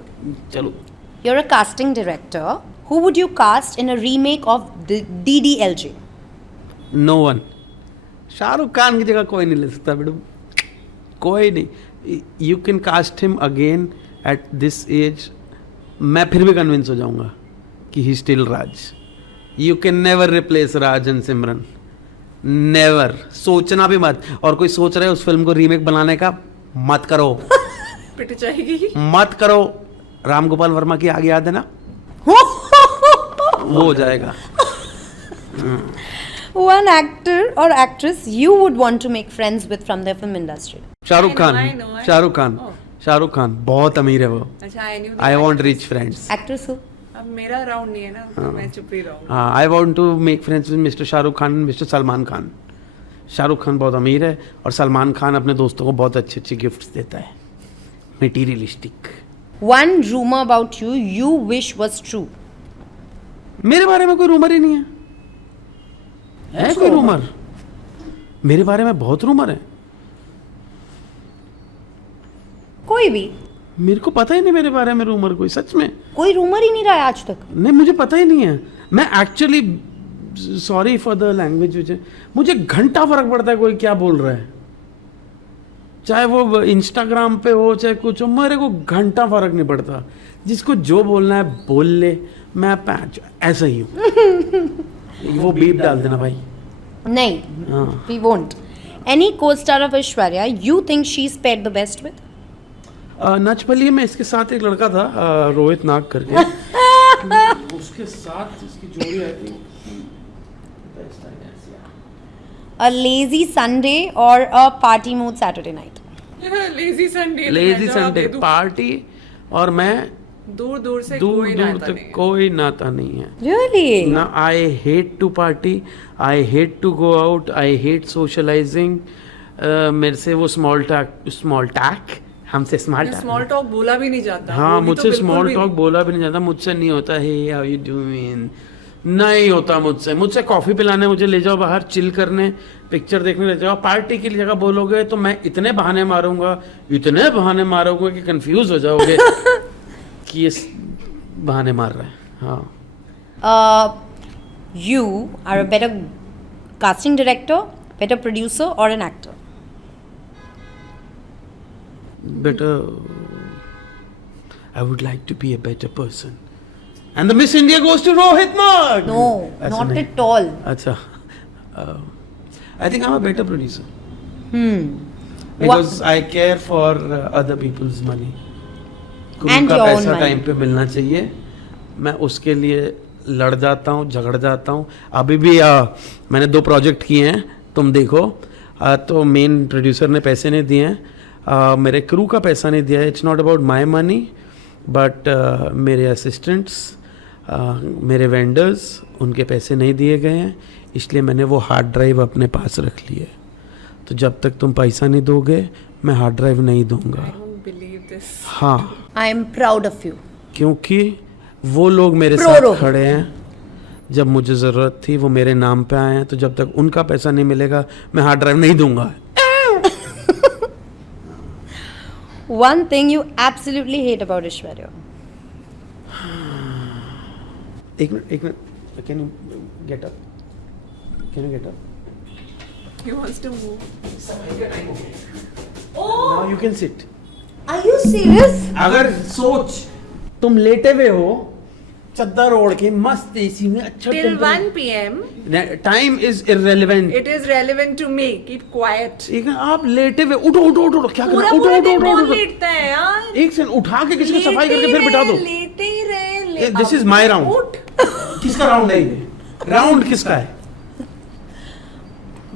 चलो. You're a casting director. Who would you cast in a remake of DDLJ? No one. Shahrukh Khan की जगह कोई नहीं ले सकता बेटू. कोई नहीं. You can cast him again at this age. मैं फिर भी कन्विंस हो जाऊंगा कि he still Raj. You can never replace Raj and Simran. Never. सोचना भी मत. और कोई सोच रहा है उस फिल्म को रीमेक बनाने का, मत करो. पिट जाएगी. मत करो. राम गोपाल वर्मा की आगे याद है ना? वो हो जाएगा. One actor or actress you would want to make friends with from the film industry? Shahrukh Khan. I know. Shahrukh Khan. Oh. Shahrukh Khan बहुत अमीर है वो. अच्छा, I knew that. I want rich friends. Actress who? अब मेरा राउंड नहीं है ना, तो मैं चुप ही रहूंगा. हाँ, I want to make friends with mister Shahrukh Khan and mister Salman Khan. Shahrukh Khan बहुत अमीर है और सलमान खान अपने दोस्तों को बहुत अच्छे अच्छे गिफ्ट्स देता है. Materialistic. One rumor about you wish was true. मेरे बारे में कोई रूमर ही नहीं है. है कोई रूमर? मेरे बारे में बहुत रूमर है. कोई भी? मेरे को पता ही नहीं मेरे बारे में रूमर कोई. सच में कोई रूमर ही नहीं रहा है आज तक. नहीं, मुझे पता ही नहीं है. मैं actually sorry for the language. मुझे घंटा फर्क पड़ता है कोई क्या बोल रहा है, चाहे वो इंस्टाग्राम पे हो चाहे कुछ हो. मेरे को घंटा फर्क नहीं पड़ता. जिसको जो बोलना है बोल ले. मैं पैच ऐसा ही हूँ. वो बीप डाल देना भाई. नहीं. हाँ. We won't. Any co-star of Aishwarya you think she's paired the best with? नचपलिए में इसके साथ एक लड़का था रोहित नाग करके. उसके साथ इसकी जोड़ी आई थी. A lazy Sunday or a party mood Saturday night? Lazy Sunday. Lazy Sunday party. और मैं दूर दूर से दूर कोई दूर नाता तक नहीं है। कोई नाता नहीं है Really? ना. I hate to party, I hate to go out, I hate socialising. मेरे से वो स्मॉल टैक हमसे स्मॉल स्मॉल टॉक बोला भी नहीं जाता. हाँ, वो भी तो मुझसे बिल्कुल स्मॉल भी टॉक नहीं. बोला भी नहीं जाता. मुझसे नहीं होता है हाउ यू डूइंग, नहीं होता मुझसे कॉफी पिलाने मुझे ले जाओ बाहर, चिल करने, पिक्चर देखने ले जाओ. पार्टी की जगह बोलोगे तो मैं इतने बहाने मारूंगा कि कंफ्यूज हो जाओगे कि ये बहाने मार रहा है. हाँ, You are a better casting director, better producer, or an actor? better, I would like to be a better person. And the Miss India goes to Rohit Marg. No, ऐसा not नहीं. at all. अच्छा, I think I'm a better producer. Because I care for other people's money. And का your own पैसा money. Time पे मिलना चाहिए. मैं उसके लिए लड़ जाता हूँ, झगड़ जाता हूँ. अभी भी मैंने 2 प्रोजेक्ट किए हैं, तुम देखो. तो मेन प्रोड्यूसर ने पैसे नहीं दिए हैं, मेरे क्रू का पैसा नहीं दिया है. It's not about my money but मेरे असिस्टेंट्स, मेरे वेंडर्स, उनके पैसे नहीं दिए गए हैं. इसलिए मैंने वो हार्ड ड्राइव अपने पास रख ली है. तो जब तक तुम पैसा नहीं दोगे मैं हार्ड ड्राइव नहीं दूंगा. I don't believe this. हाँ, I am proud of you. क्योंकि वो लोग मेरे Pro साथ Rohit. खड़े हैं. जब मुझे ज़रूरत थी वो मेरे नाम पे आए हैं. तो जब तक उनका पैसा नहीं मिलेगा मैं हार्ड ड्राइव नहीं दूंगा. One thing you absolutely hate about Ishwarya. एक minute, can you get up? He wants to move. Now you can sit. Are you serious? अगर सोच तुम लेटे हुए हो चद्दर ओढ़ के मस्त एसी में, अच्छा Till 1 p.m. Time is irrelevant. It is relevant to me. Keep quiet. ठीक है, आप लेटे हुए उठो क्या करना, पूरा दिन कौन उठो. लेटता है यार? एक सेकंड, उठा के किसी को सफाई करके फिर बिठा दो. लेटे ही रहे. This is my round. उठ. किसका राउंड है ये? राउंड किसका है?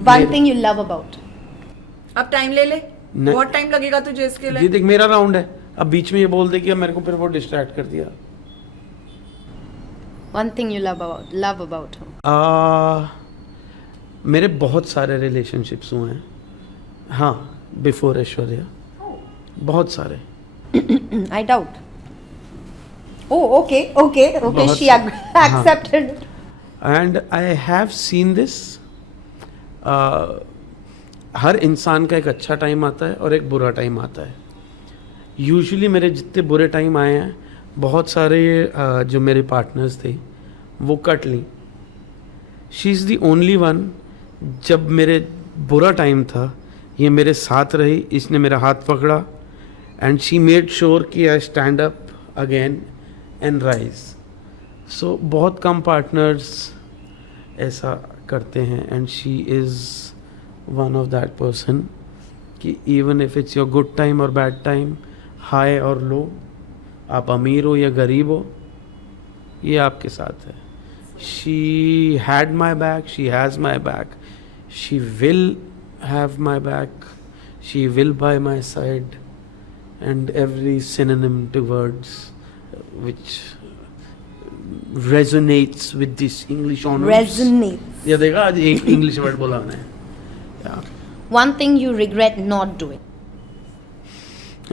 One thing you love about. अब टाइम ले ले. नहीं. बहुत टाइम लगेगा तुझे इसके ये लिए. देख मेरा राउंड है. अब बीच में ये बोल दे कि अब मेरे को फिर वो डिस्ट्रैक्ट कर दिया. One thing you love about him. मेरे बहुत सारे रिलेशनशिप्स हुए हैं. हाँ, बिफोर ऐश्वर्या बहुत सारे. I doubt. Oh, okay. बहुत She हाँ. accepted. And I have seen this. हर इंसान का एक अच्छा टाइम आता है और एक बुरा टाइम आता है. यूजुअली मेरे जितने बुरे टाइम आए हैं, बहुत सारे जो मेरे पार्टनर्स थे वो कट ली. She is the only one, जब मेरे बुरा टाइम था ये मेरे साथ रही. इसने मेरा हाथ पकड़ा एंड शी मेड श्योर कि I stand up again and rise. So बहुत कम पार्टनर्स ऐसा करते हैं and she is one of that person कि even if it's your good time और बैड टाइम, हाई और लो, आप अमीर हो या गरीब हो, ये आपके साथ है. She had my back, she has my back, she will have my back, she will by my side and every synonym to words which resonates with this English honors. Resonates. ये देखा आज एक इंग्लिश वर्ड बोला मैंने. One thing you regret not doing.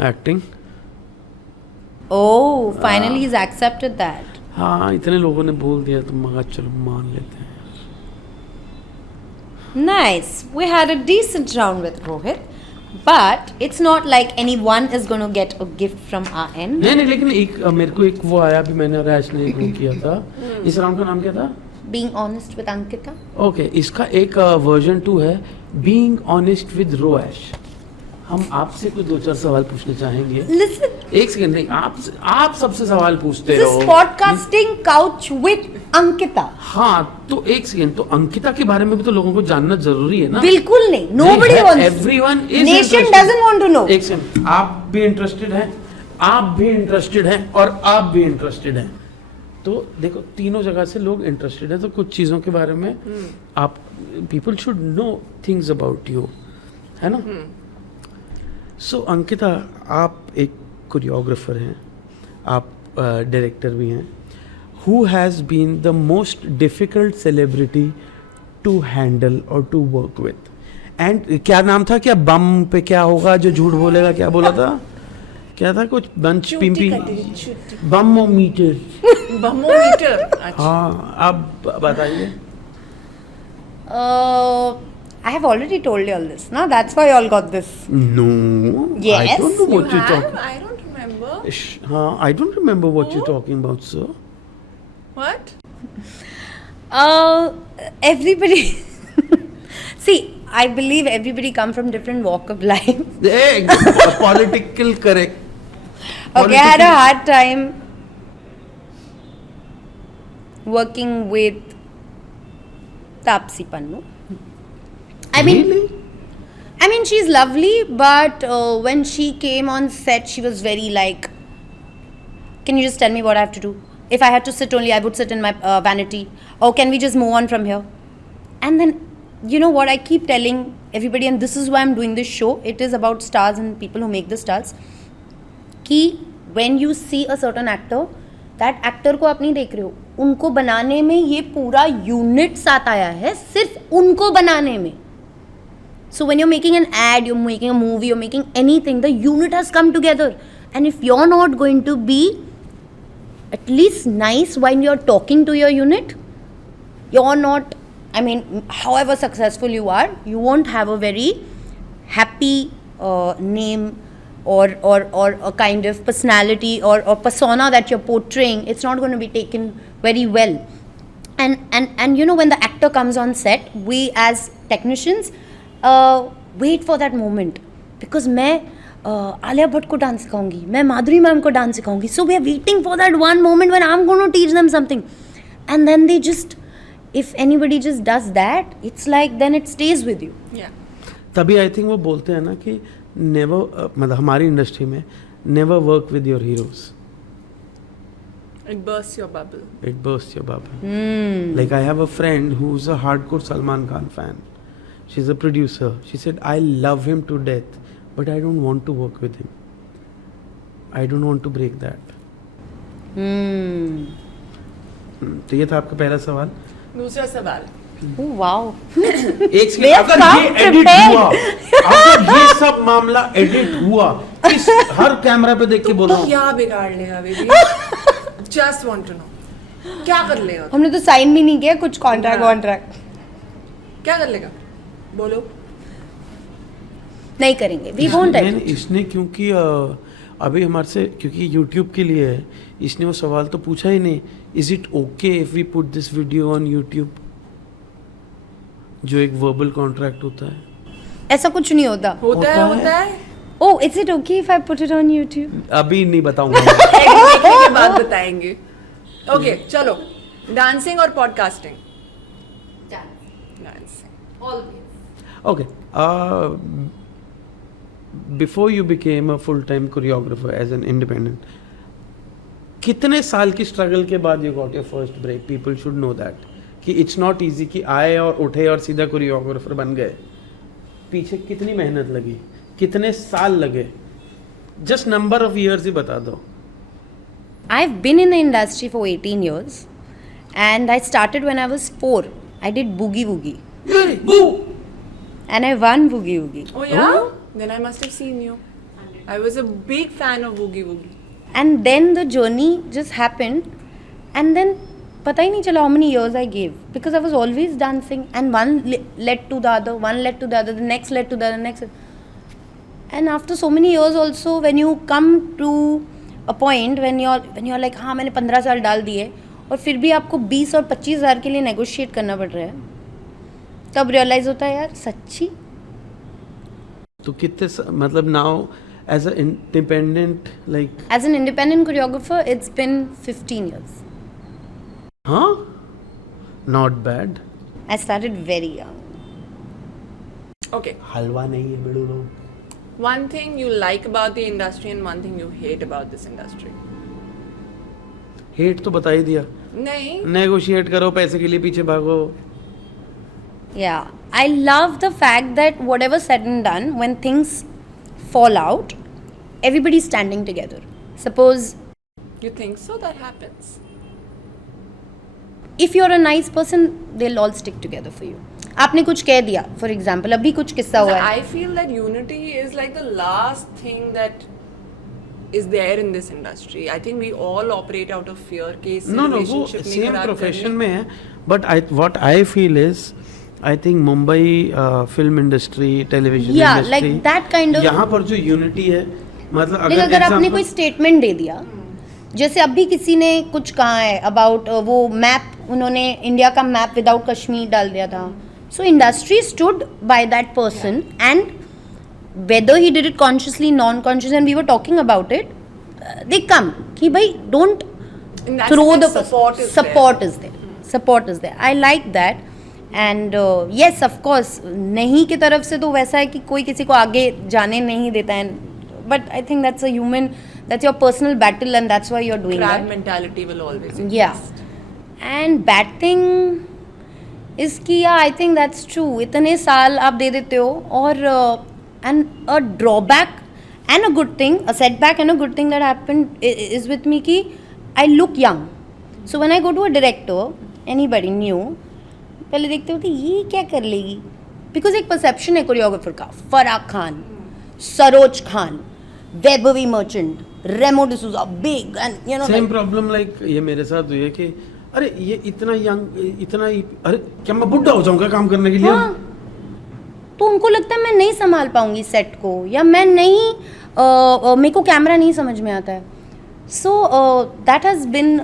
Acting. Oh, finally he's accepted that. हाँ, इतने लोगों ने बोल दिया तो मगर चलो मान लेते हैं. Nice. We had a decent round with Rohit, but it's not like anyone is going to get a gift from our end. नहीं, लेकिन एक मेरे को एक वो आया भी, मैंने और ऐश ने एक वो किया था. इस राउंड का नाम क्या था? Being honest with Ankita. Okay, इसका एक वर्जन 2 है, बीइंग ऑनेस्ट विद रोएश. हम आपसे कुछ 2-4 सवाल पूछने चाहेंगे. Listen, एक सेकंड, नहीं, आप सबसे सवाल पूछते this रहो. is podcasting couch with Ankita. हाँ, तो एक सेकंड, तो अंकिता के बारे में भी तो लोगों को जानना जरूरी है ना. बिल्कुल नहीं. Nobody wants. Everyone is. Nation doesn't want to know. एक सेकंड, आप भी इंटरेस्टेड हैं, आप भी इंटरेस्टेड हैं और आप भी इंटरेस्टेड हैं. तो देखो तीनों जगह से लोग इंटरेस्टेड हैं. तो कुछ चीज़ों के बारे में आप, people should know things about you, है ना. सो अंकिता, आप एक कोरियोग्राफर हैं, आप डायरेक्टर भी हैं. Who has been the most difficult celebrity to handle or to work with? And क्या नाम था, क्या बम पे क्या होगा जो झूठ बोलेगा, क्या बोला था, क्या था कुछ बंच पिंपी बमोमीटर. बमोमीटर. अच्छा. हाँ, अब बताइए. I have already told you all this, no? That's why you all got this. No. Yes, I don't know You what you're have? talking. I don't remember. हाँ, I don't remember what you're Who? talking about, sir. What? Everybody. See, I believe everybody come from different walk of life. Political correct. Okay, I had a hard time working with Taapsee Pannu. Really? I mean, she's lovely, but when she came on set, she was very like, can you just tell me what I have to do? If I had to sit only, I would sit in my vanity. Or can we just move on from here? And then, you know what, I keep telling everybody, and this is why I'm doing this show, it is about stars and people who make the stars, कि when you see a certain actor, that actor को आप नहीं देख रहे हो, उनको बनाने में ये पूरा यूनिट साथ आया है, सिर्फ उनको बनाने में. So when you're making an ad, you're making a movie, you're making anything, the unit has come together. And if you're not going to be at least nice when you're talking to your unit, you're not, I mean, however successful you are, you won't have a very happy name or a kind of personality or persona that you're portraying. It's not going to be taken very well. And you know, when the actor comes on set, we as technicians wait for that moment, because मैं आलिया भट्ट को dance सिखाऊंगी, मैं माधुरी ma'am को dance सिखाऊंगी, so we are waiting for that one moment when I'm going to teach them something, and then they just, if anybody just does that, it's like then it stays with you. Yeah. तभी I think वो बोलते हैं ना कि never, मतलब हमारी industry में never work with your heroes. It bursts your bubble. It bursts your bubble. Like I have a friend who's a hardcore Salman Khan fan. She's a producer. She said, I love him to death, but I don't want to work with him. I don't want to break that. तो ये था आपका पहला सवाल. दूसरा सवाल. Oh wow. एक second, They have अगर come ये एडिट prepared. हुआ, अगर ये सब मामला एडिट हुआ, इस हर कैमरा पे देख के बोल रहा हूँ, क्या बिगाड़ लेगा baby? Just want to know. क्या कर लेगा? हमने तो साइन भी नहीं किया कुछ कॉन्ट्रैक्ट क्या कर लेगा? बोलो. नहीं करेंगे. We won't नहीं, edit. इसने क्योंकि अभी हमारे से, क्योंकि YouTube के लिए है, इसने वो सवाल तो पूछा ही नहीं. Is it okay if we put this video on YouTube? जो एक वर्बल कॉन्ट्रैक्ट होता है. ऐसा कुछ नहीं होता. होता है. Oh, is it okay if I put it on YouTube? अभी नहीं बताऊंगा. देखने के बाद बताएंगे. ओके, चलो. डांसिंग और podcasting? Dancing. Okay. Before you became a full-time choreographer as an independent, कितने साल की स्ट्रगल के बाद you got your first break? People should know that. कि it's not easy कि आए और उठे और सीधा कोरियोग्राफर बन गए. पीछे कितनी मेहनत लगी, कितने साल लगे? Just number of years ही बता दो. I've been in the industry for 18 years and I started when I was 4. I did Boogie Woogie. Boo! And I won Boogie Woogie. Oh yeah? Then I must have seen you. I was a big fan of Boogie Woogie. And then the journey just happened and then पता ही नहीं चला how many years I gave, because I was always dancing and one led to the other, one led to the other, the next led to the other, next. And after so many years also, when you come to a point when you're like हाँ मैंने 15 साल डाल दिए और फिर भी आपको 20 और 25 हज़ार के लिए नेगोशिएट करना पड़ रहा है, तब रियलाइज होता है यार सच्ची. तो कितने मतलब now as an independent, like As an independent choreographer, it's been 15 years. huh? Not bad. I started very young. Okay. हलवा नहीं है बेड़ू लोग. One thing you like about the industry and one thing you hate about this industry. Hate तो बता ही दिया. नहीं. Negotiate करो, पैसे के लिए पीछे भागो. Yeah, I love the fact that whatever said and done, when things fall out, everybody's standing together. Suppose You think so? That happens? If you're a nice person, they'll all stick together for you. आपने कुछ कह दिया, for example, अभी कुछ किस्सा हुआ है. I feel that unity is like the last thing that is there in this industry. I think we all operate out of fear. कि इस No, वो relationship नहीं सेम खराब प्रोफेशन करनी. में है. But what I feel is, I think Mumbai film industry, television Yeah, industry, like that kind of. यहाँ पर जो यूनिटी है, मतलब लेकिन अगर आपने example- कोई स्टेटमेंट दे दिया, जैसे अभी किसी ने कुछ कहा है अबाउट वो मैप, उन्होंने इंडिया का मैप विदाउट कश्मीर डाल दिया था. So industry stood by that person and whether he did it consciously, non conscious, and we were talking about it, they come कि भाई don't In that throw sense, the support is there. support is there. Support is there. I like that. And yes, of course, नहीं की तरफ से तो वैसा है कि कोई किसी को आगे जाने नहीं देता है. But I think that's a human, that's your personal battle, and that's why you're doing Crab that. mentality will always exist. Yeah. And bad thing is कि yeah, I think that's true. इतने साल आप दे देते हो और and a drawback and a good thing, a setback and a good thing that happened is with me कि I look young. So when I go to a director, anybody new, पहले देखते हो कि ये क्या कर लेगी, बिकॉज एक परसेप्शन है कोरियोग्राफर का. Farah Khan, Saroj Khan, Vaibhavi merchant, Remo D'Souza, big and you know. Same problem like ये मेरे साथ हुई है कि अरे ये इतना यंग, इतना अरे क्या मैं बुढ़ा हो जाऊंगा काम करने के लिए? हाँ, तो उनको लगता है मैं नहीं संभाल पाऊंगी सेट को, या मैं नहीं मेरे को कैमरा नहीं समझ में आता है. So that has been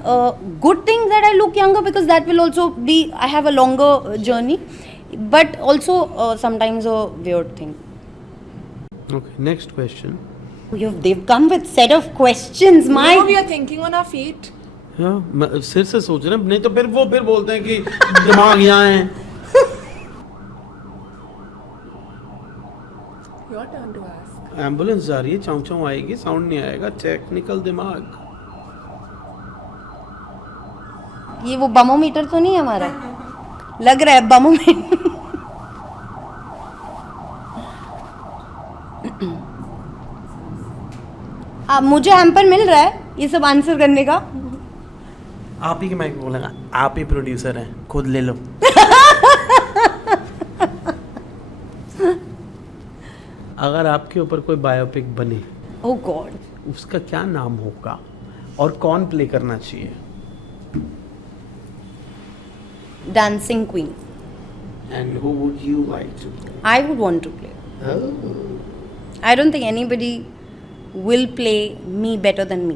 good thing that I look younger, because that will also be, I have a longer journey, but also sometimes a weird thing. Okay, next question. They've come with set of questions. You My know, we are thinking on our feet. हाँ, मैं सिर से सोच रहे हैं, नहीं तो फिर बोलते हैं कि दिमाग यहाँ है. Your turn to ask. Ambulance जा रही है, चाँव चाँव आएगी, साउंड नहीं आएगा. टेक्निकल दिमाग. ये वो बमोमीटर तो नहीं है हमारा, लग रहा है बमोमीटर. मुझे हैम्पर मिल रहा है ये सब आंसर करने का. आप ही के माइक बोलेगा, आप ही प्रोड्यूसर हैं, खुद ले लो. अगर आपके ऊपर कोई बायोपिक बने, ओह गॉड, उसका क्या नाम होगा और कौन प्ले करना चाहिए? Dancing queen. And who would you like to? I would want to play. I don't think anybody will play me better than me.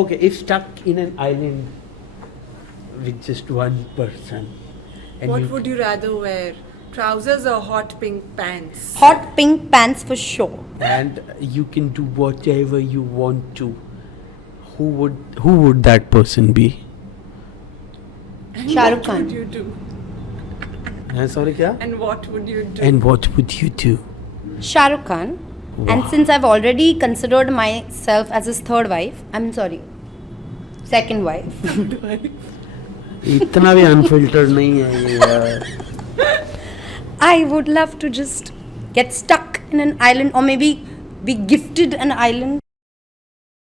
Okay, if stuck in an island with just one person, and What would you rather wear? Trousers or hot pink pants? Hot pink pants for sure. and you can do whatever you want to, who would that person be? And Shah what Rukh Khan. would you do? Sorry, क्या? And what would you do? And what would you do? Shah Rukh Khan. And Wow. since I've already considered myself as his third wife, I'm sorry, second wife. इतना भी unfiltered नहीं है ये यार. I would love to just get stuck in an island, or maybe be gifted an island.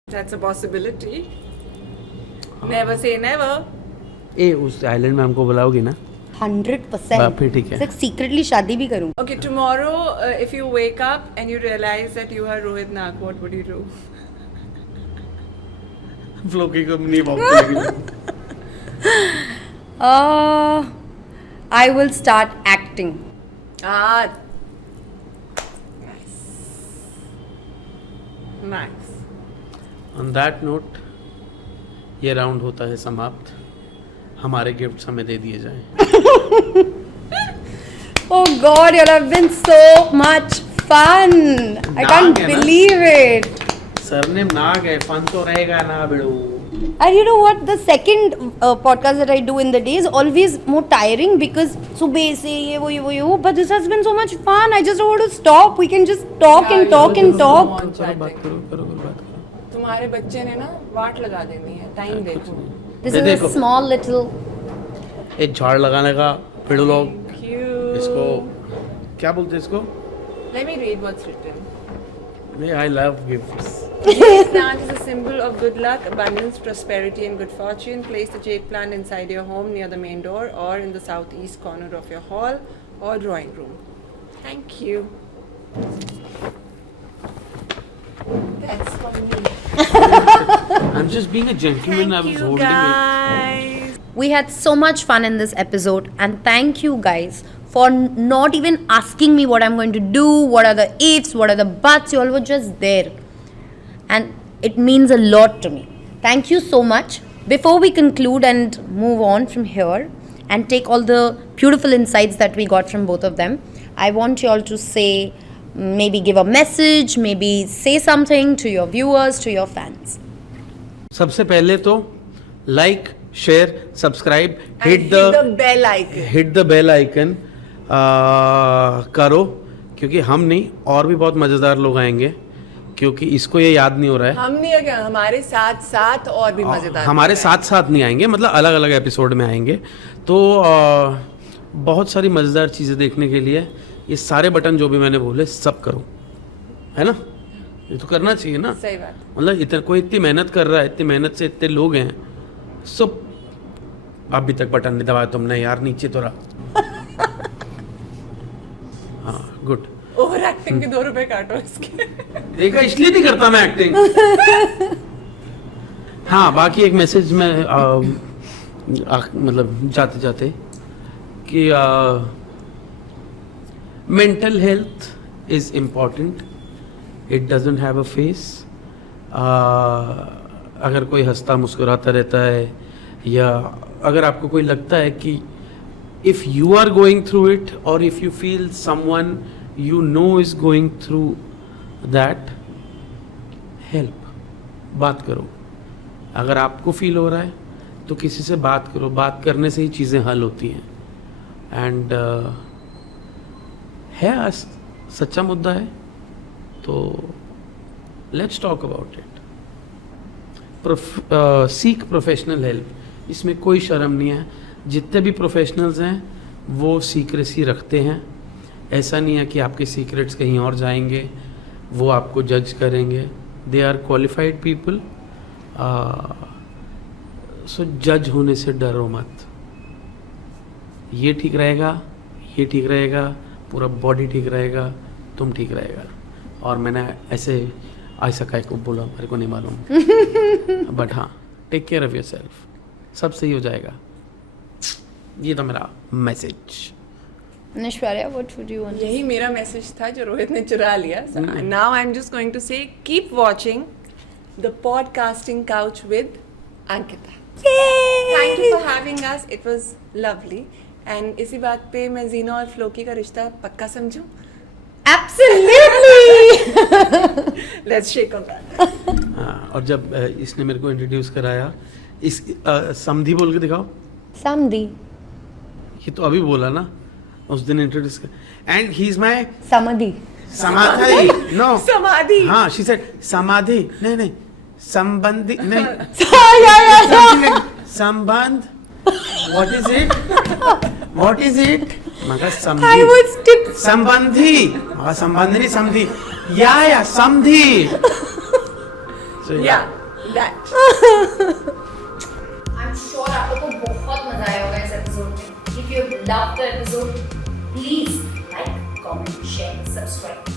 That's a possibility. Never say never. उस island में हमको बुलाओगी ना? 100%. बाप रे, ठीक है. सिर्फ secretly शादी भी करूँ. Okay, tomorrow, if you wake up and you realize that you are Rohit Nag, what would you do? Flow की कम नहीं पाऊंगी. I will start acting. Ah. Nice. Nice. On that note ये राउंड होता है समाप्त. हमारे गिफ्ट्स हमें दे दिए जाएं. Oh God, you have been so much fun. I can't है ना? believe it. सरनेम नाग है, फन तो रहेगा ना बेड़ू. And you know what? The second podcast that I do in the day is always more tiring because सुबह से ये वो. But this has been so much fun. I just don't want to stop. We can just talk Yeah, and you talk will and go talk. on. करो बात करो बात करो. तुम्हारे बच्चे ने ना वाट लगा देनी है. टाइम देखो. This ये is a देखो. small little. एक झाड़ लगाने का पेड़ लोग Cute. इसको क्या बोलते हैं इसको? Let me read what's written. I love gifts. Jade plant is a symbol of good luck, abundance, prosperity, and good fortune. Place the jade plant inside your home near the main door or in the southeast corner of your hall or drawing room. Thank you. That's for me. I'm just being a gentleman. I was holding it. Guys. We had so much fun in this episode, and thank you guys for not even asking me what I'm going to do, what are the ifs, what are the buts. You all were just there, and it means a lot to me. Thank you so much. Before we conclude and move on from here and take all the beautiful insights that we got from both of them, I want you all to say, maybe give a message, maybe say something to your viewers, to your fans. सबसे पहले तो like, share, subscribe, And hit the bell icon. hit the bell icon करो, क्योंकि हम नहीं और भी बहुत मज़ेदार लोग आएंगे, क्योंकि इसको ये याद नहीं हो रहा है. हम नहीं है क्या, हमारे साथ साथ और भी मजेदार. हमारे साथ साथ नहीं आएंगे, मतलब अलग अलग एपिसोड में आएंगे. तो बहुत सारी मज़ेदार चीज़ें देखने के लिए ये सारे बटन जो भी मैंने बोले सब करो, है ना. ये तो करना चाहिए ना. सही बात. मतलब इतना कोई इतनी मेहनत कर रहा है, इतनी मेहनत से इतने लोग हैं, सब अभी तक बटन नहीं दबाया तुमने यार, नीचे तो रहा. हाँ गुड. ओवर एक्टिंग के 2 रुपए काटो इसके. देखा, इसलिए नहीं करता मैं एक्टिंग. हाँ, बाकी एक मैसेज में मतलब जाते जाते कि mental health is important. It doesn't have a face. अगर कोई हंसता मुस्कुराता रहता है, या अगर आपको कोई लगता है कि if you are going through it, और if you feel someone you know is going through that, help. बात करो. अगर आपको फील हो रहा है तो किसी से बात करो. बात करने से ही चीज़ें हल होती हैं. एंड है सच्चा मुद्दा है, तो let's talk about it. Seek professional help. इसमें कोई शर्म नहीं है. जितने भी प्रोफेशनल्स हैं वो सीक्रेसी रखते हैं. ऐसा नहीं है कि आपके सीक्रेट्स कहीं और जाएंगे, वो आपको जज करेंगे. They are qualified people. So जज होने से डरो मत. ये ठीक रहेगा, ये ठीक रहेगा, पूरा बॉडी ठीक रहेगा, तुम ठीक रहेगा. और मैंने ऐसा काय को बोला, मेरे को नहीं मालूम. बट हाँ, take care of your self. सब सही हो जाएगा. ये तो मेरा message. Nishwarya, what would you want to say? यही मेरा मैसेज था जो रोहित ने चुरा लिया. Now I am just going to say keep watching the podcasting couch with Ankita. Thank you for having us. It was lovely. And इसी बात पे मैं जीना और फ्लोकी का रिश्ता पक्का समझूं. Absolutely. Let's shake on that. और जब इसने मेरे को इंट्रोड्यूस कराया, इस समधी बोल के दिखाओ. Samdi. ये तो अभी बोला ना, उस दिन इंट्रोड्यूस कर. And he is my Samadhi. समाधि. नो, समाधि. हाँ, शी सेड समाधि. नहीं, संबंधी नहीं. Yeah. संबंध. What is it? What is it? मगर I समधी. was tipped. संबंधी. मगर संबंध नहीं, समधी. या समधी. या दैट. I'm sure आप लोगों को बहुत मजा आया होगा इस एपिसोड में. If you loved the episode, please like, comment, share, subscribe.